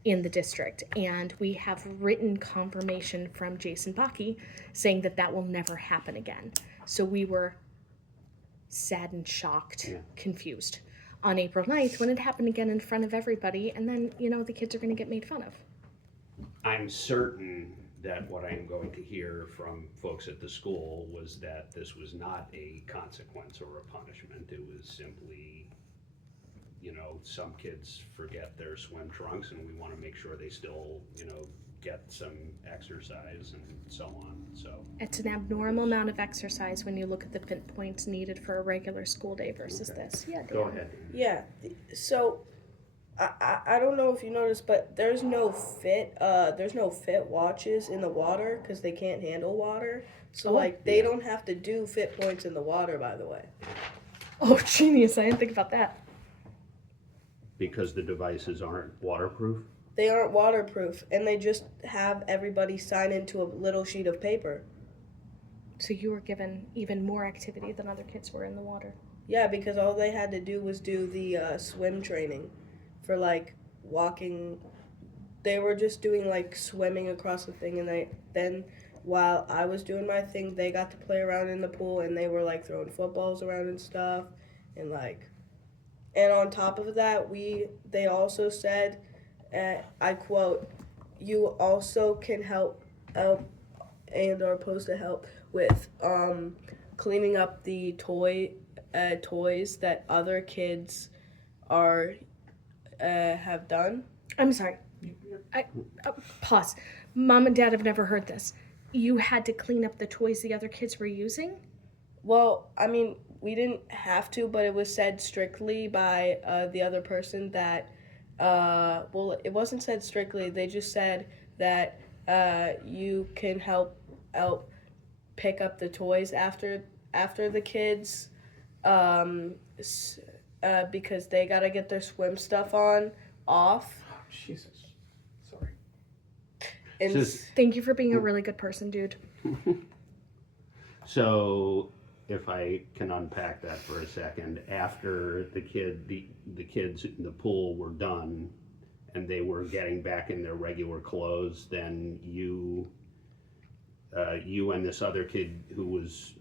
in the district. And we have written confirmation from Jason Bakke saying that that will never happen again. So we were saddened, shocked, confused on April 9th when it happened again in front of everybody. And then, the kids are going to get made fun of. I'm certain that what I'm going to hear from folks at the school was that this was not a consequence or a punishment. It was simply, some kids forget their swim trunks and we want to make sure they still, get some exercise and so on. So it's an abnormal amount of exercise when you look at the fit points needed for a regular school day versus this. Yeah, Dan. Go ahead. Yeah. So I don't know if you noticed, but there's no fit watches in the water because they can't handle water. So they don't have to do fit points in the water, by the way. Oh, genius. I didn't think about that. Because the devices aren't waterproof? They aren't waterproof, and they just have everybody sign into a little sheet of paper. So you were given even more activity than other kids were in the water. Yeah, because all they had to do was do the swim training for walking. They were just doing swimming across the thing, and then while I was doing my thing, they got to play around in the pool, and they were throwing footballs around and stuff, and on top of that, they also said, I quote, "You also can help and are supposed to help with cleaning up the toys that other kids have done." I'm sorry. Pause. Mom and Dad have never heard this. You had to clean up the toys the other kids were using? Well, I mean, we didn't have to, but it was said strictly by the other person that, it wasn't said strictly. They just said that you can help pick up the toys after the kids, because they gotta get their swim stuff off. Oh, Jesus. Sorry. And Thank you for being a really good person, dude. So if I can unpack that for a second, after the kids in the pool were done and they were getting back in their regular clothes, then you you and this other kid who was,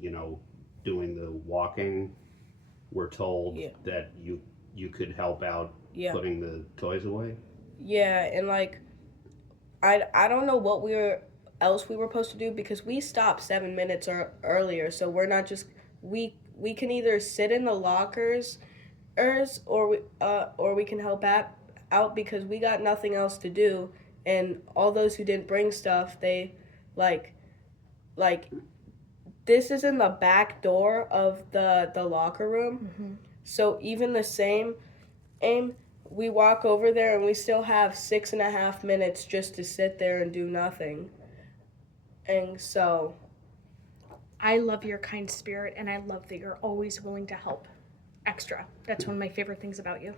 doing the walking were told Yeah. that you could help out Yeah. putting the toys away? Yeah, and like I don't know what we were supposed to do because we stopped 7 minutes earlier, so we're not just we can either sit in the lockers or we can help out because we got nothing else to do, and all those who didn't bring stuff, they like this is in the back door of the locker room. Mm-hmm. So even the same aim, we walk over there and we still have 6.5 minutes just to sit there and do nothing. And so I love your kind spirit, and I love that you're always willing to help extra. That's one of my favorite things about you.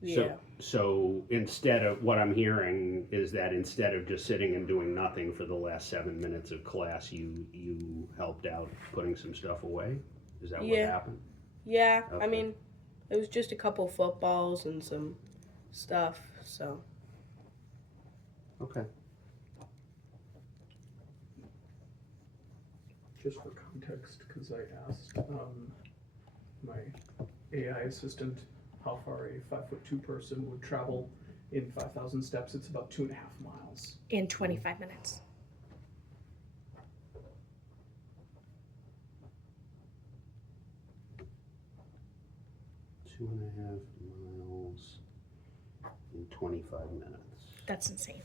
yeah. So instead of, what I'm hearing is that instead of just sitting and doing nothing for the last 7 minutes of class, you helped out putting some stuff away? Is that what Yeah. happened? Yeah, Okay. I mean, it was just a couple footballs and some stuff, so. Okay. Just for context, because I asked my AI assistant how far a 5'2" person would travel in 5,000 steps. It's about 2.5 miles. In 25 minutes. Two and a half miles in 25 minutes. That's insane.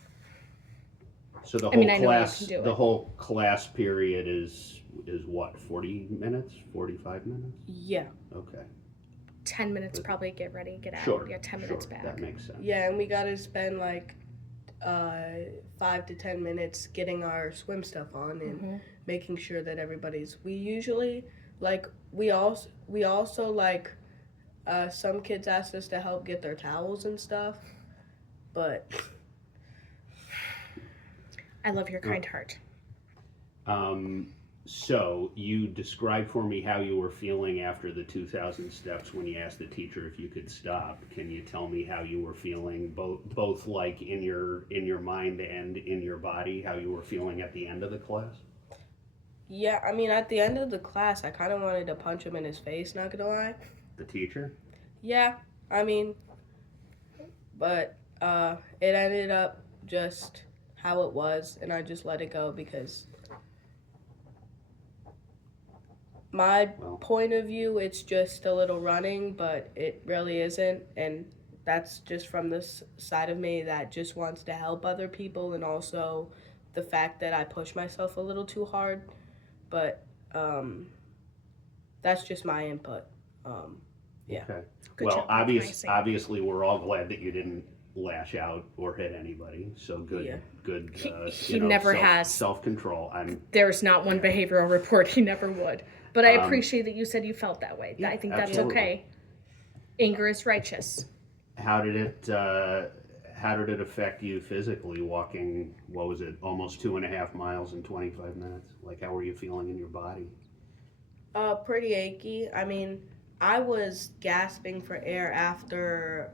So the I whole mean, I know you class, can do the it. whole class period is what, 40 minutes, 45 minutes? Yeah. Okay, 10 minutes probably get ready, get out. sure. Yeah, 10 minutes sure. back. That makes sense. Yeah, and we gotta spend like 5 to 10 minutes getting our swim stuff on and Mm-hmm. making sure that everybody's. We usually like we also like some kids asked us to help get their towels and stuff, but I love your kind heart. So you described for me how you were feeling after the 2,000 steps when you asked the teacher if you could stop. Can you tell me how you were feeling, both like in your mind and in your body, how you were feeling at the end of the class? yeah, I mean at the end of the class I kind of wanted to punch him in his face, not gonna lie. The teacher? Yeah, I mean, but it ended up just how it was, and I just let it go because my Well. point of view, it's just a little running, but it really isn't, and that's just from this side of me that just wants to help other people, and also the fact that I push myself a little too hard, but that's just my input. Yeah. Okay. Good Well, job organizing. obviously, we're all glad that you didn't lash out or hit anybody. So good, Yeah. good. He never has. Self-control. There's not one behavioral report he never would. But I Um, appreciate that you said you felt that way. yeah, I think that's absolutely. okay. Anger is righteous. How did it affect you physically walking, what was it, almost 2.5 miles in 25 minutes? Like, how were you feeling in your body? Pretty achy. I mean, I was gasping for air after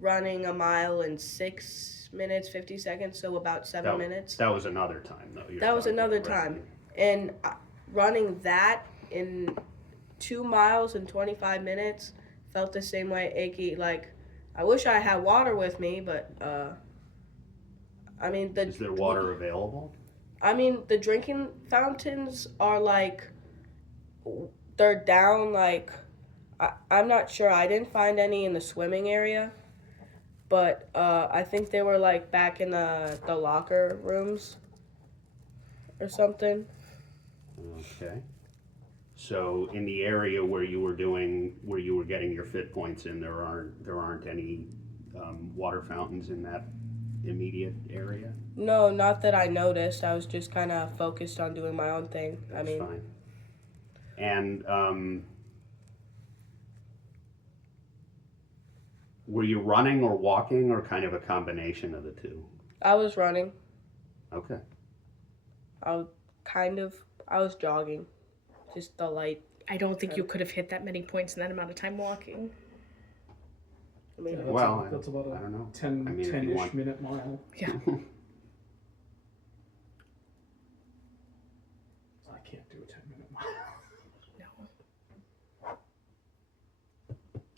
running a mile in 6 minutes, 50 seconds, so about 7 minutes. That was another time, though. That was another time. And running that in 2 miles in 25 minutes felt the same way, achy. Like, I wish I had water with me, but, I mean, Is there water available? I mean, the drinking fountains are like, they're down like, I'm not sure. I didn't find any in the swimming area, but I think they were like back in the locker rooms or something. Okay. So in the area where you were getting your fit points in, there aren't any water fountains in that immediate area? No, not that I noticed. I was just kind of focused on doing my own thing. That's I mean, fine. And were you running or walking or kind of a combination of the two? I was running. Okay. I was jogging. Just the light. I don't think you could have hit that many points in that amount of time walking. I mean, Well, that's about I a don't know. 10, I mean, if you 10-ish want- minute mile. Yeah.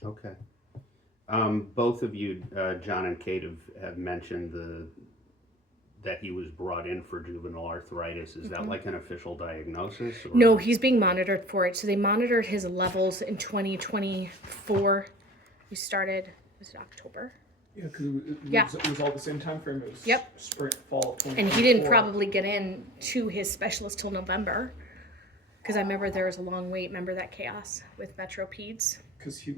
Okay. Both of you, John and Kate, have mentioned that he was brought in for juvenile arthritis. Is that like an official diagnosis? Or? No, he's being monitored for it. So they monitored his levels in 2024. We started, was it October? Yeah, because it was all the same time frame. It was Yep. spring, fall. And he didn't probably get in to his specialist till November. Because I remember there was a long wait. Remember that chaos with Metro Peds? Because he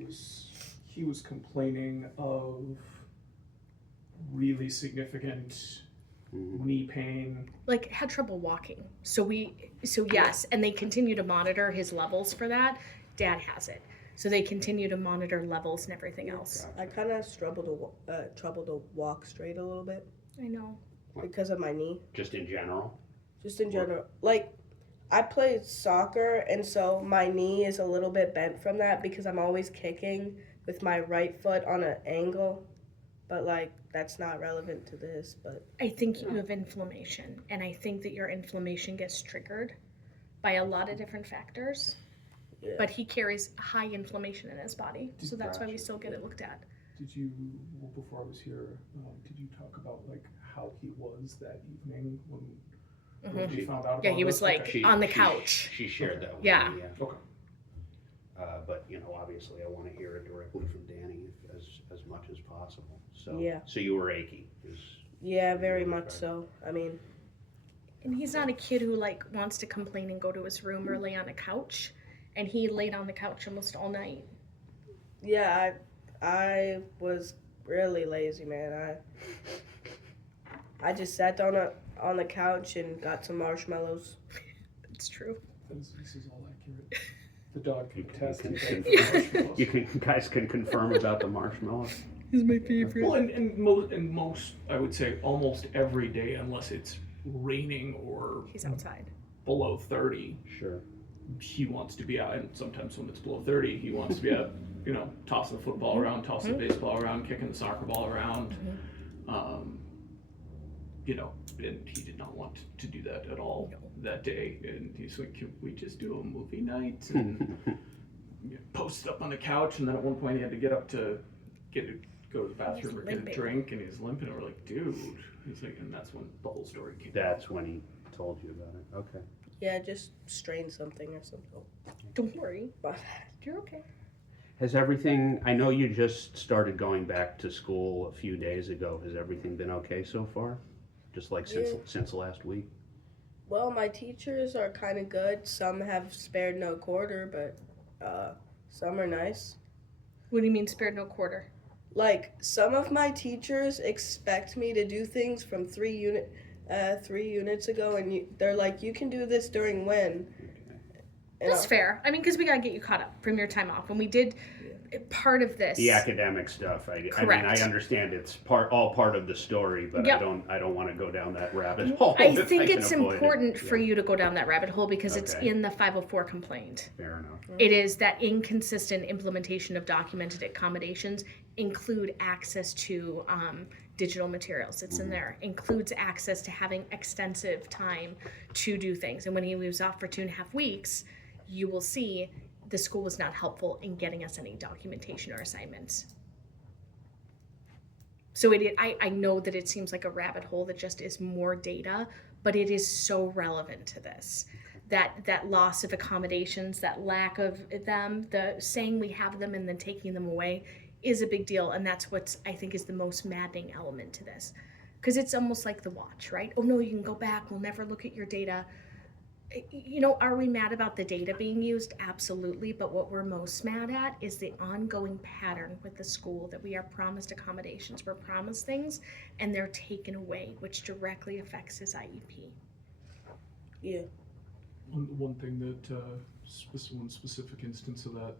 was complaining of really significant knee pain. Like had trouble walking. So yes, and they continue to monitor his levels for that. Dad has it. So they continue to monitor levels and everything else. I kind of trouble to walk straight a little bit I know. because of my knee. Just in general? Just in general. Like, I played soccer, and so my knee is a little bit bent from that because I'm always kicking with my right foot on an angle. But, like, that's not relevant to this. But I think you have inflammation, and I think that your inflammation gets triggered by a lot of different factors. yeah. But he carries high inflammation in his body, so that's why we still get it looked at. Did you, well, before I was here, did you talk about like how he was that evening when we found out? Yeah, about he was this? like Okay. on the couch. She shared that with Yeah. me, yeah. Okay. But, obviously I want to hear it directly from Danny as much as possible. So, Yeah. So you were achy. Yeah, very much so. I mean, And he's not a kid who like wants to complain and go to his room or lay on a couch. And he laid on the couch almost all night. yeah, I was really lazy, man. I just sat down on the couch and got some marshmallows. It's true. This is all accurate. The dog can test. You guys can confirm about the marshmallows. He's my favorite. Well, and most, I would say almost every day, unless it's raining or He's outside. below 30, Sure. he wants to be out. And sometimes when it's below 30, he wants to be out, tossing the football around, tossing the baseball around, kicking the soccer ball around. And he did not want to do that at all that day. And he's like, can we just do a movie night? And posted up on the couch. And then at one point he had to get up to go to the bathroom or get a drink. And he's limping. And we're like, dude. He's like, and that's when the whole story came. That's when he told you about it. Okay. Yeah, just strained something or something. Don't worry. But You're okay. Has everything, I know you just started going back to school a few days ago. Has everything been okay so far? Just like since last week? well, my teachers are kind of good. Some have spared no quarter, but some are nice. What do you mean spared no quarter? Like, some of my teachers expect me to do things from 3 units ago, and they're like, you can do this during when? That's fair. I mean, because we got to get you caught up from your time off. When we did part of this. The academic stuff. I mean, I understand it's all part of the story, but Yep. I don't want to go down that rabbit hole. I if think can it's avoid it. important for Yeah. you to go down that rabbit hole because it's Okay. in the 504 complaint. Fair enough. It is that inconsistent implementation of documented accommodations include access to digital materials. It's in there. Includes access to having extensive time to do things. And when he was off for 2.5 weeks, you will see the school was not helpful in getting us any documentation or assignments. So I know that it seems like a rabbit hole that just is more data, but it is so relevant to this. That loss of accommodations, that lack of them, the saying we have them and then taking them away is a big deal. And that's what I think is the most maddening element to this. Because it's almost like the watch, right? Oh no, you can go back, we'll never look at your data. Are we mad about the data being used? Absolutely. But what we're most mad at is the ongoing pattern with the school that we are promised accommodations. We're promised things and they're taken away, which directly affects his IEP. Yeah. One thing that, one specific instance of that,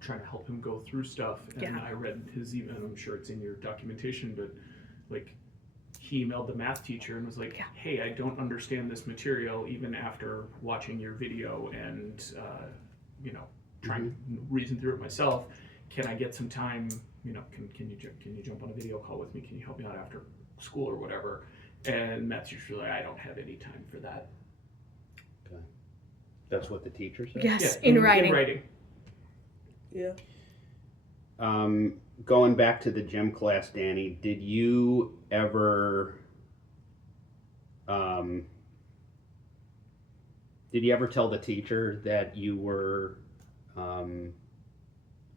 trying to help him go through stuff. And Yeah. I read his email, and I'm sure it's in your documentation, but like, he emailed the math teacher and was like, Yeah. hey, I don't understand this material even after watching your video and, trying to reason through it myself. Can I get some time, can you jump on a video call with me? Can you help me out after school or whatever? And math teacher was like, I don't have any time for that. Okay. That's what the teacher said? Yes, Yeah, in writing. In writing. Yeah. Going back to the gym class, Danny, did you ever tell the teacher that you were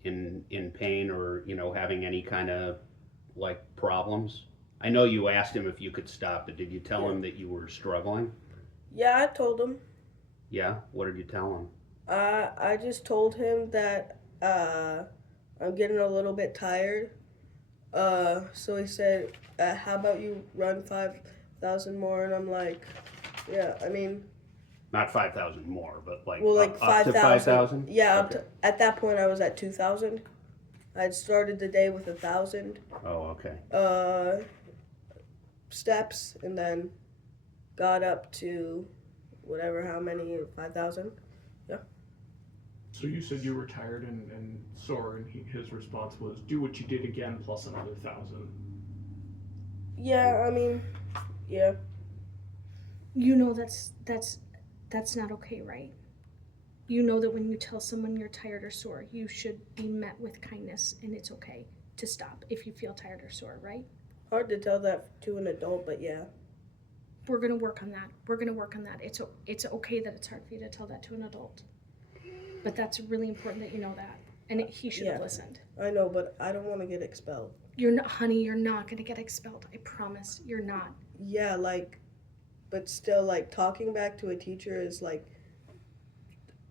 in pain or having any kind of like problems? I know you asked him if you could stop, but did you tell him that you were struggling? Yeah, I told him. Yeah. What did you tell him? I just told him that I'm getting a little bit tired. So he said, "How about you run 5,000 more?" And I'm like, "Yeah, I mean, Not 5,000 more, but like well, like up to 5,000. Yeah, Okay. at that point I was at 2,000. I'd started the day with 1,000 Oh, okay. steps, and then got up to whatever, how many, 5,000. So you said you were tired and sore, and his response was, "Do what you did again plus another 1,000." Yeah, I mean, yeah. You know that's not okay, right? You know that when you tell someone you're tired or sore, you should be met with kindness, and it's okay to stop if you feel tired or sore, right? Hard to tell that to an adult, but yeah. We're gonna work on that. It's okay that it's hard for you to tell that to an adult, but that's really important that you know that, and he should have listened. I know, but I don't want to get expelled. You're not, honey. You're not gonna get expelled. I promise. You're not. Yeah, like, but still, like, talking back to a teacher is, like,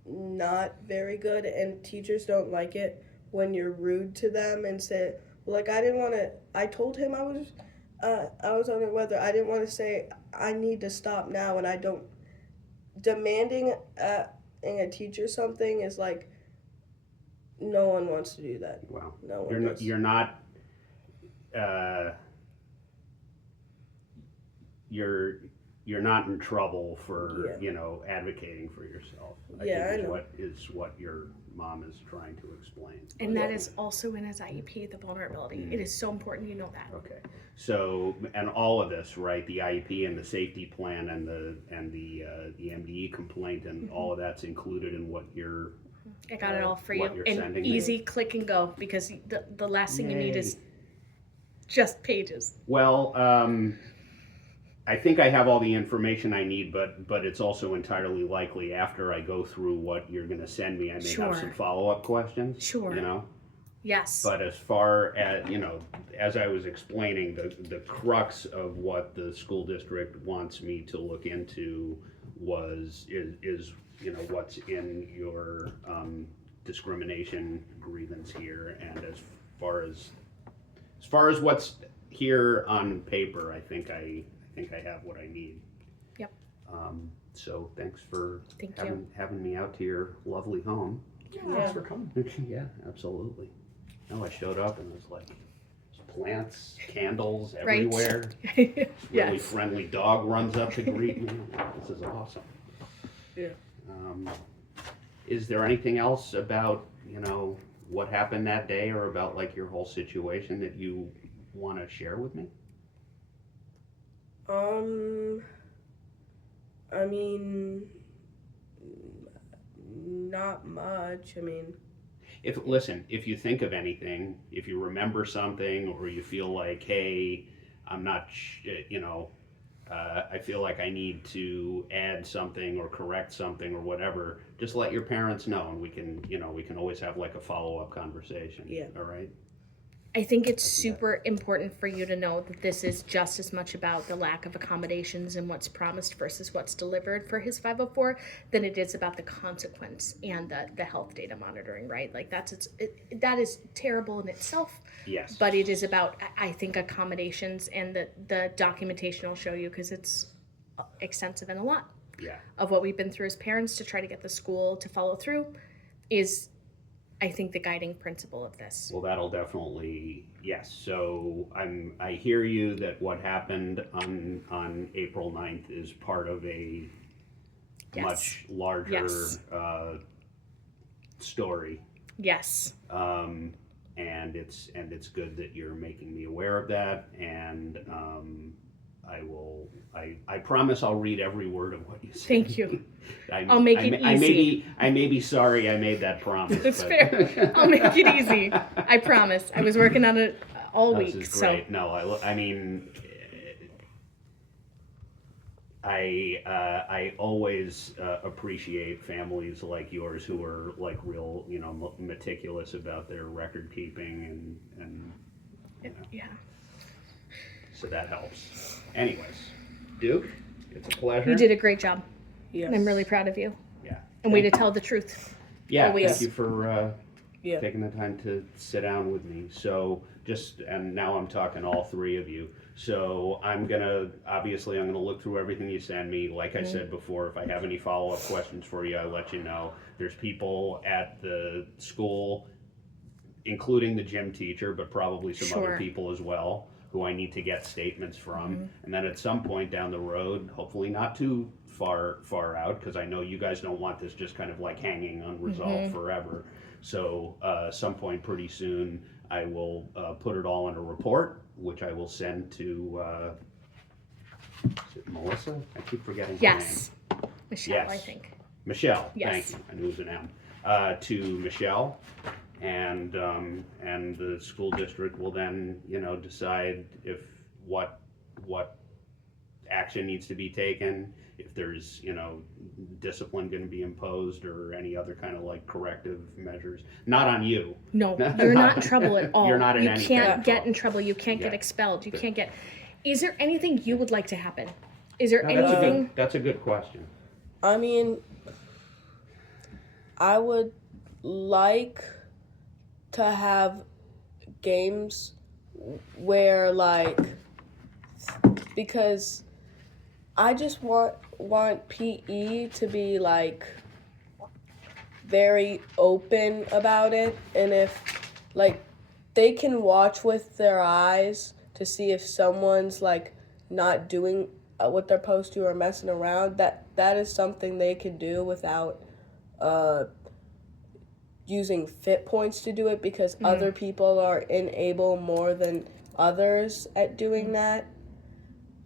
not very good, and teachers don't like it when you're rude to them and say, like, I told him I was under the weather. I didn't want to say, I need to stop now, and I don't, demanding a teacher something is, like, no one wants to do that. Wow. No one does. You're not. You're not in trouble for advocating for yourself. I know. Is what your mom is trying to explain. And that is also in his IEP, the vulnerability. It is so important you know that. Okay. So, and all of this, right? The IEP and the safety plan and the MDE complaint and all of that's included in what you're. I got it all for you. What you're And sending easy, me. click and go, because the last thing you need is just pages. Well, I think I have all the information I need, but it's also entirely likely after I go through what you're going to send me, I may have some follow-up questions. Sure. Yes. But as far as, as I was explaining, the crux of what the school district wants me to look into is what's in your discrimination grievance here, and as far as what's here on paper, I think I have what I need. Yep. So thanks for Thank having me out to your lovely home. Yeah, thanks for coming. Yeah, absolutely. No, I showed up and it was like plants, candles everywhere. Right. Really friendly dog runs up to greet me. This is awesome. Yeah. Is there anything else about what happened that day or about like your whole situation that you want to share with me? I mean, not much. I mean, if you think of anything, if you remember something, or you feel like, hey, I'm not, I feel like I need to add something or correct something or whatever, just let your parents know, and we can always have like a follow-up conversation. Yeah. All right. I think it's super important for you to know that this is just as much about the lack of accommodations and what's promised versus what's delivered for his 504 than it is about the consequence and the health data monitoring, right? Like that is terrible in itself. Yes. But it is about, I think, accommodations, and the documentation will show you, because it's extensive and a lot of what we've been through as parents to try to get the school to follow through is, I think, the guiding principle of this. Well, that'll definitely, yes. So I hear you that what happened on April 9th is part of a much larger story. Yes. And it's good that you're making me aware of that, and I will I promise I'll read every word of what you say. Thank you. I'll make it easy. I may be sorry I made that promise. That's but... fair. I'll make it easy. I promise. I was working on it all week. This is great. No, I mean, I always appreciate families like yours who are like real, meticulous about their record keeping and Yeah. So that helps. Anyways, Duke, it's a pleasure. You did a great job. Yes. And I'm really proud of you. Yeah. And way to tell the truth. Yeah, Always. thank you for Yeah. taking the time to sit down with me. So and now I'm talking all three of you. So I'm gonna look through everything you send me. Like I said before, if I have any follow-up questions for you, I'll let you know. There's people at the school, including the gym teacher, but probably some other Sure. people as well, who I need to get statements from. And then at some point down the road, hopefully not too far out, because I know you guys don't want this just kind of like hanging unresolved forever. So some point pretty soon, I will put it all in a report, which I will send to, is it Melissa? I keep forgetting her name. Yes. Michelle, Yes. I think. Michelle, Yes. thank you. I knew it was an M. To Michelle, and the school district will then, decide if what action needs to be taken, if there's, discipline going to be imposed or any other kind of like corrective measures. Not on you. No, you're not in trouble at all. You're not in you any can't trouble. get in trouble. You can't get Yeah. expelled. You can't get. Is there anything you would like to happen? Is there No, anything? that's a good question. I mean, I would like to have games where because I just want PE to be very open about it, and if they can watch with their eyes to see if someone's not doing what they're supposed to or messing around, that is something they can do without using fit points to do it, because other people are unable more than others at doing that.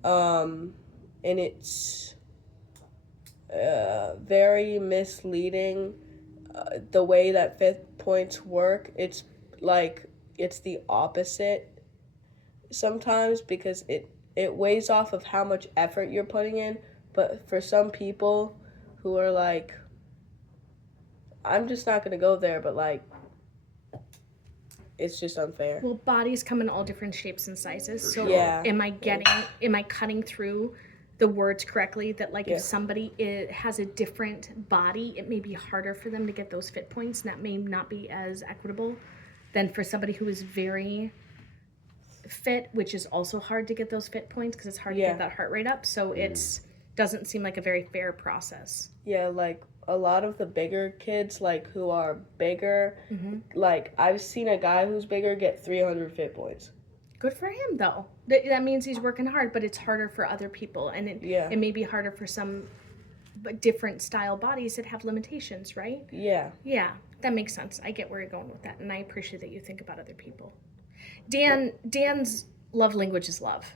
And it's very misleading the way that fit points work. It's the opposite sometimes, because it weighs off of how much effort you're putting in. But for some people who are I'm just not going to go there, but it's just unfair. Well, bodies come in all different shapes and sizes. So Yeah. am I cutting through the words correctly? That Yeah. if somebody has a different body, it may be harder for them to get those fit points, and that may not be as equitable than for somebody who is very fit, which is also hard to get those fit points because it's hard to Yeah. get that heart rate up. So it's doesn't seem like a very fair process. Yeah, a lot of the bigger kids, who are bigger, I've seen a guy who's bigger get 300 fit points. Good for him, though. That means he's working hard, but it's harder for other people. And it may be harder for some different style bodies that have limitations, right? Yeah. Yeah, that makes sense. I get where you're going with that, and I appreciate that you think about other people. Dan's love language is love,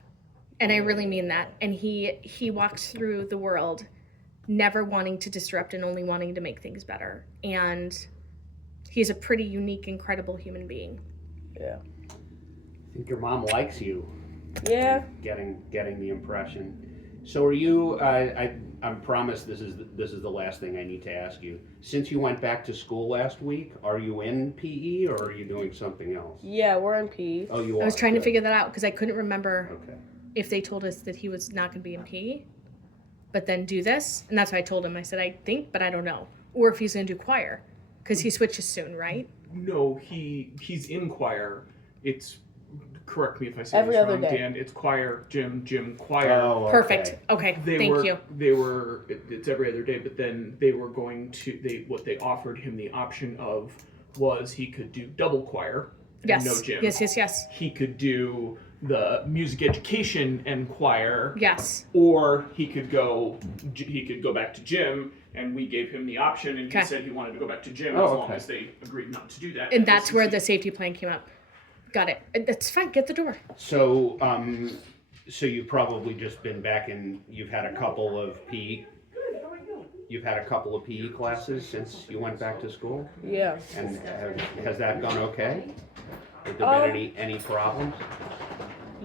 and I really mean that. And he walks through the world never wanting to disrupt and only wanting to make things better. And he's a pretty unique, incredible human being. Yeah. I think your mom likes you. Yeah. Getting the impression. So are you? I promise this is the last thing I need to ask you. Since you went back to school last week, are you in PE or are you doing something else? Yeah, we're in PE. Oh, you are. I was trying to Good. figure that out because I couldn't remember Okay. if they told us that he was not going to be in PE, but then do this. And that's why I told him. I said, I think, but I don't know. Or if he's going to do choir, because he switches soon, right? No, he's in choir. It's, correct me if I say Every this other wrong, day. Dan. It's choir, gym, choir. Oh, okay. Perfect. Okay, thank you. It's every other day, but then they were going to, what they offered him the option of was he could do double choir and Yes. no gym. Yes. He could do the music education and choir. Yes. Or he could go back to gym, and we gave him the option, and Okay. he said he wanted to go back to gym Oh, as long okay. as they agreed not to do that. And that's where the safety plan came up. Got it. That's fine. Get the door. So So you've probably just been back in. You've had a couple of PE. You've had a couple of PE classes since you went back to school, Yeah. and has that gone okay? Have there been any problems?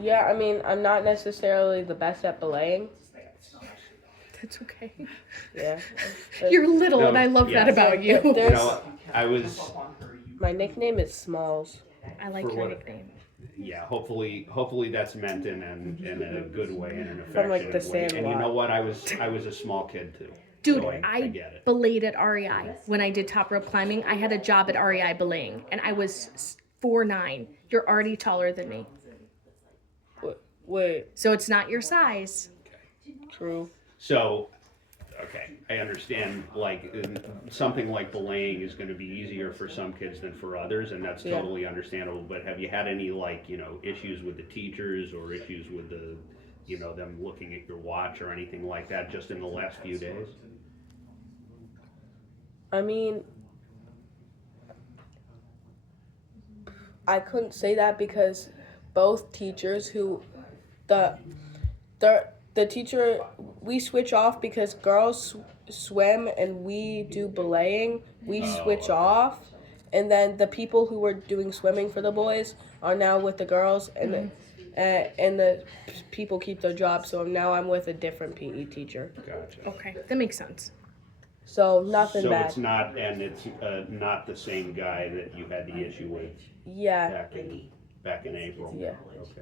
Yeah, I mean, I'm not necessarily the best at belaying. That's okay. Yeah. You're little, No, and I love that yes. about you. You There's know, I was. my nickname is Smalls. I like For your what? nickname. Yeah, hopefully that's meant in a good way, in an From, like, affectionate the way. And you Sandlot. know what? I was a small kid too. Dude, So I I get it. belayed at REI when I did top rope climbing. I had a job at REI belaying, and I was 4'9". You're already taller than me, Wait, so it's not your size. true. So, okay, I understand. Like something like belaying is going to be easier for some kids than for others, and that's Yeah. totally understandable. But have you had any issues with the teachers or issues with them looking at your watch or anything like that just in the last few days? I mean, I couldn't say that because both teachers the teacher, we switch off because girls swim and we do belaying. We switch okay. off, and then the people who were doing swimming for the boys are now with the girls, and the people keep their jobs. So now I'm with a different PE teacher. Gotcha. Okay, that makes sense. So nothing So bad. it's not the same guy that you had the issue with Yeah, back in April. yeah. Okay.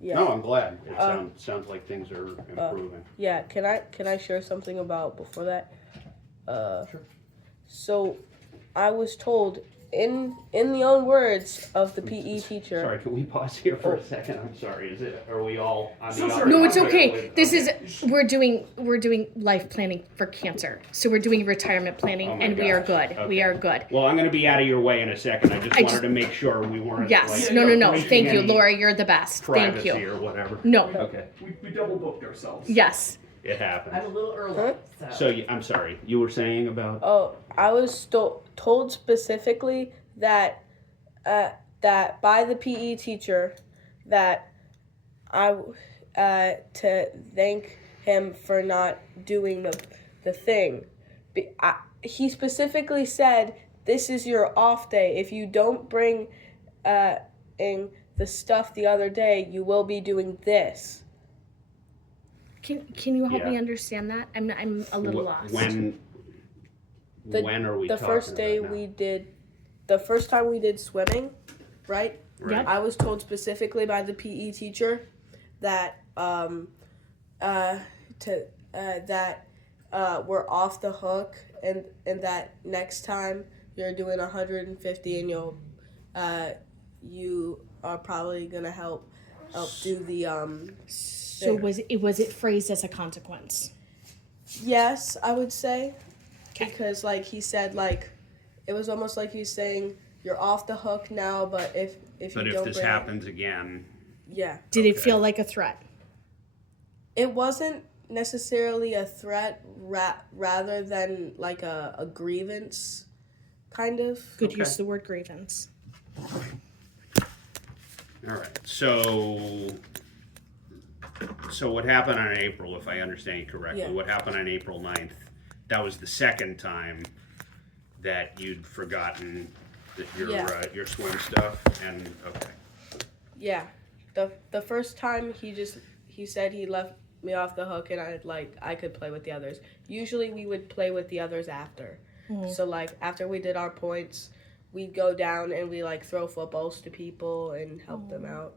Yeah. No, I'm glad. It sounds like things are improving. Yeah, can I share something about before that? Sure. So, I was told in the own words of the PE teacher. Sorry, can we pause here for a second? I'm sorry. Are we all on the sorry. No, it's other- okay. This is we're doing life planning for cancer. So we're doing retirement planning, Oh my and we are gosh. good. Okay. We are good. Well, I'm going to be out of your way in a second. I just wanted to make sure we weren't. Yes. like, No. breaching Thank you, any Laura. You're the best. Thank Privacy you. or whatever. No. Okay. We double booked ourselves. Yes. It happens. I'm a little early. So I'm sorry. You were saying about. Oh, I was told specifically that that by the PE teacher that to thank him for not doing the thing. He specifically said, "This is your off day. If you don't bring in the stuff the other day, you will be doing this." Can you help Yeah. me understand that? I'm a little lost. When are we The talking first day about now? the first time we did swimming, right? Yep. I was told specifically by the PE teacher that we're off the hook, and that next time you're doing 150 and you are probably gonna help do the So was it phrased as a consequence? Yes, I would say. 'Kay. Because he said it was almost like he's saying you're off the hook now, but if But you if don't this bring happens again, yeah. Did it Okay. feel like a threat? It wasn't necessarily a threat rather than like a grievance kind of. Good Okay. use of the word grievance. all right. So what happened on April, if I understand correctly, Yeah. what happened on April 9th, that was the second time that you'd forgotten your swim stuff, and okay. Yeah. The first time he said he left me off the hook and I could play with the others. Usually we would play with the others after. So after we did our points, we'd go down and we throw footballs to people and help them out.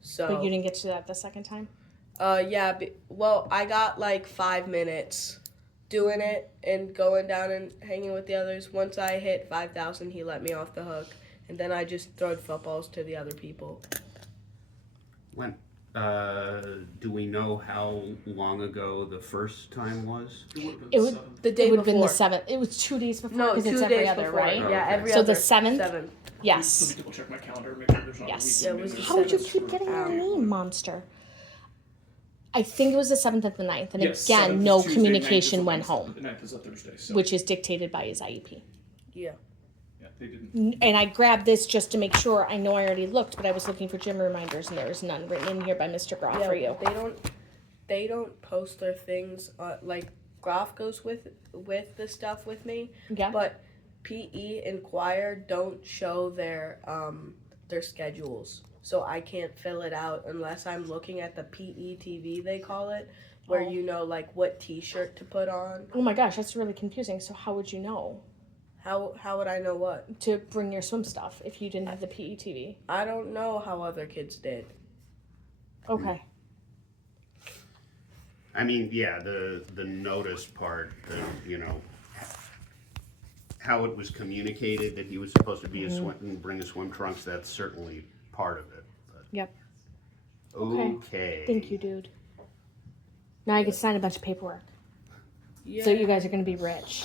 So But you didn't get to that the second time? yeah, I got 5 minutes doing it and going down and hanging with the others. Once I hit 5,000, he let me off the hook, and then I just throwed footballs to the other people. When do we know how long ago the first time was? It would The it day would have been the before. 7th. It was 2 days before No, because 2 it's every days other, before. right? Oh, Yeah, okay. every So other. the 7th? 7th. Let Yes. me double check my calendar, make sure there's not Yes. a Yeah, week. it was the How would you 7th. keep getting your name, monster? I think it was the 7th and the 9th, and Yes, again, 7th is no Tuesday, 9th is communication a went Wednesday, home, The 9th is a Thursday. So which is dictated by his IEP. Yeah. they didn't. And I grabbed this just to make sure. I know I already looked, but I was looking for gym reminders, and there was none written in here by Mr. Groff for you. They don't post their things like Groff goes with the stuff with me. Yeah. But PE and choir don't show their schedules, so I can't fill it out unless I'm looking at the PE TV, they call it, where you know like what T-shirt to put on. Oh my gosh, that's really confusing. So how would you know How would I know what? to bring your swim stuff if you didn't have the PE TV? I don't know how other kids did. Okay. I mean, yeah, the notice part, you know, how it was communicated that he was supposed to be a swim and bring a swim trunks. That's certainly part of it. But Yep. okay. Thank you, dude. Now I can sign a bunch of paperwork. Yeah. So you guys are going to be rich.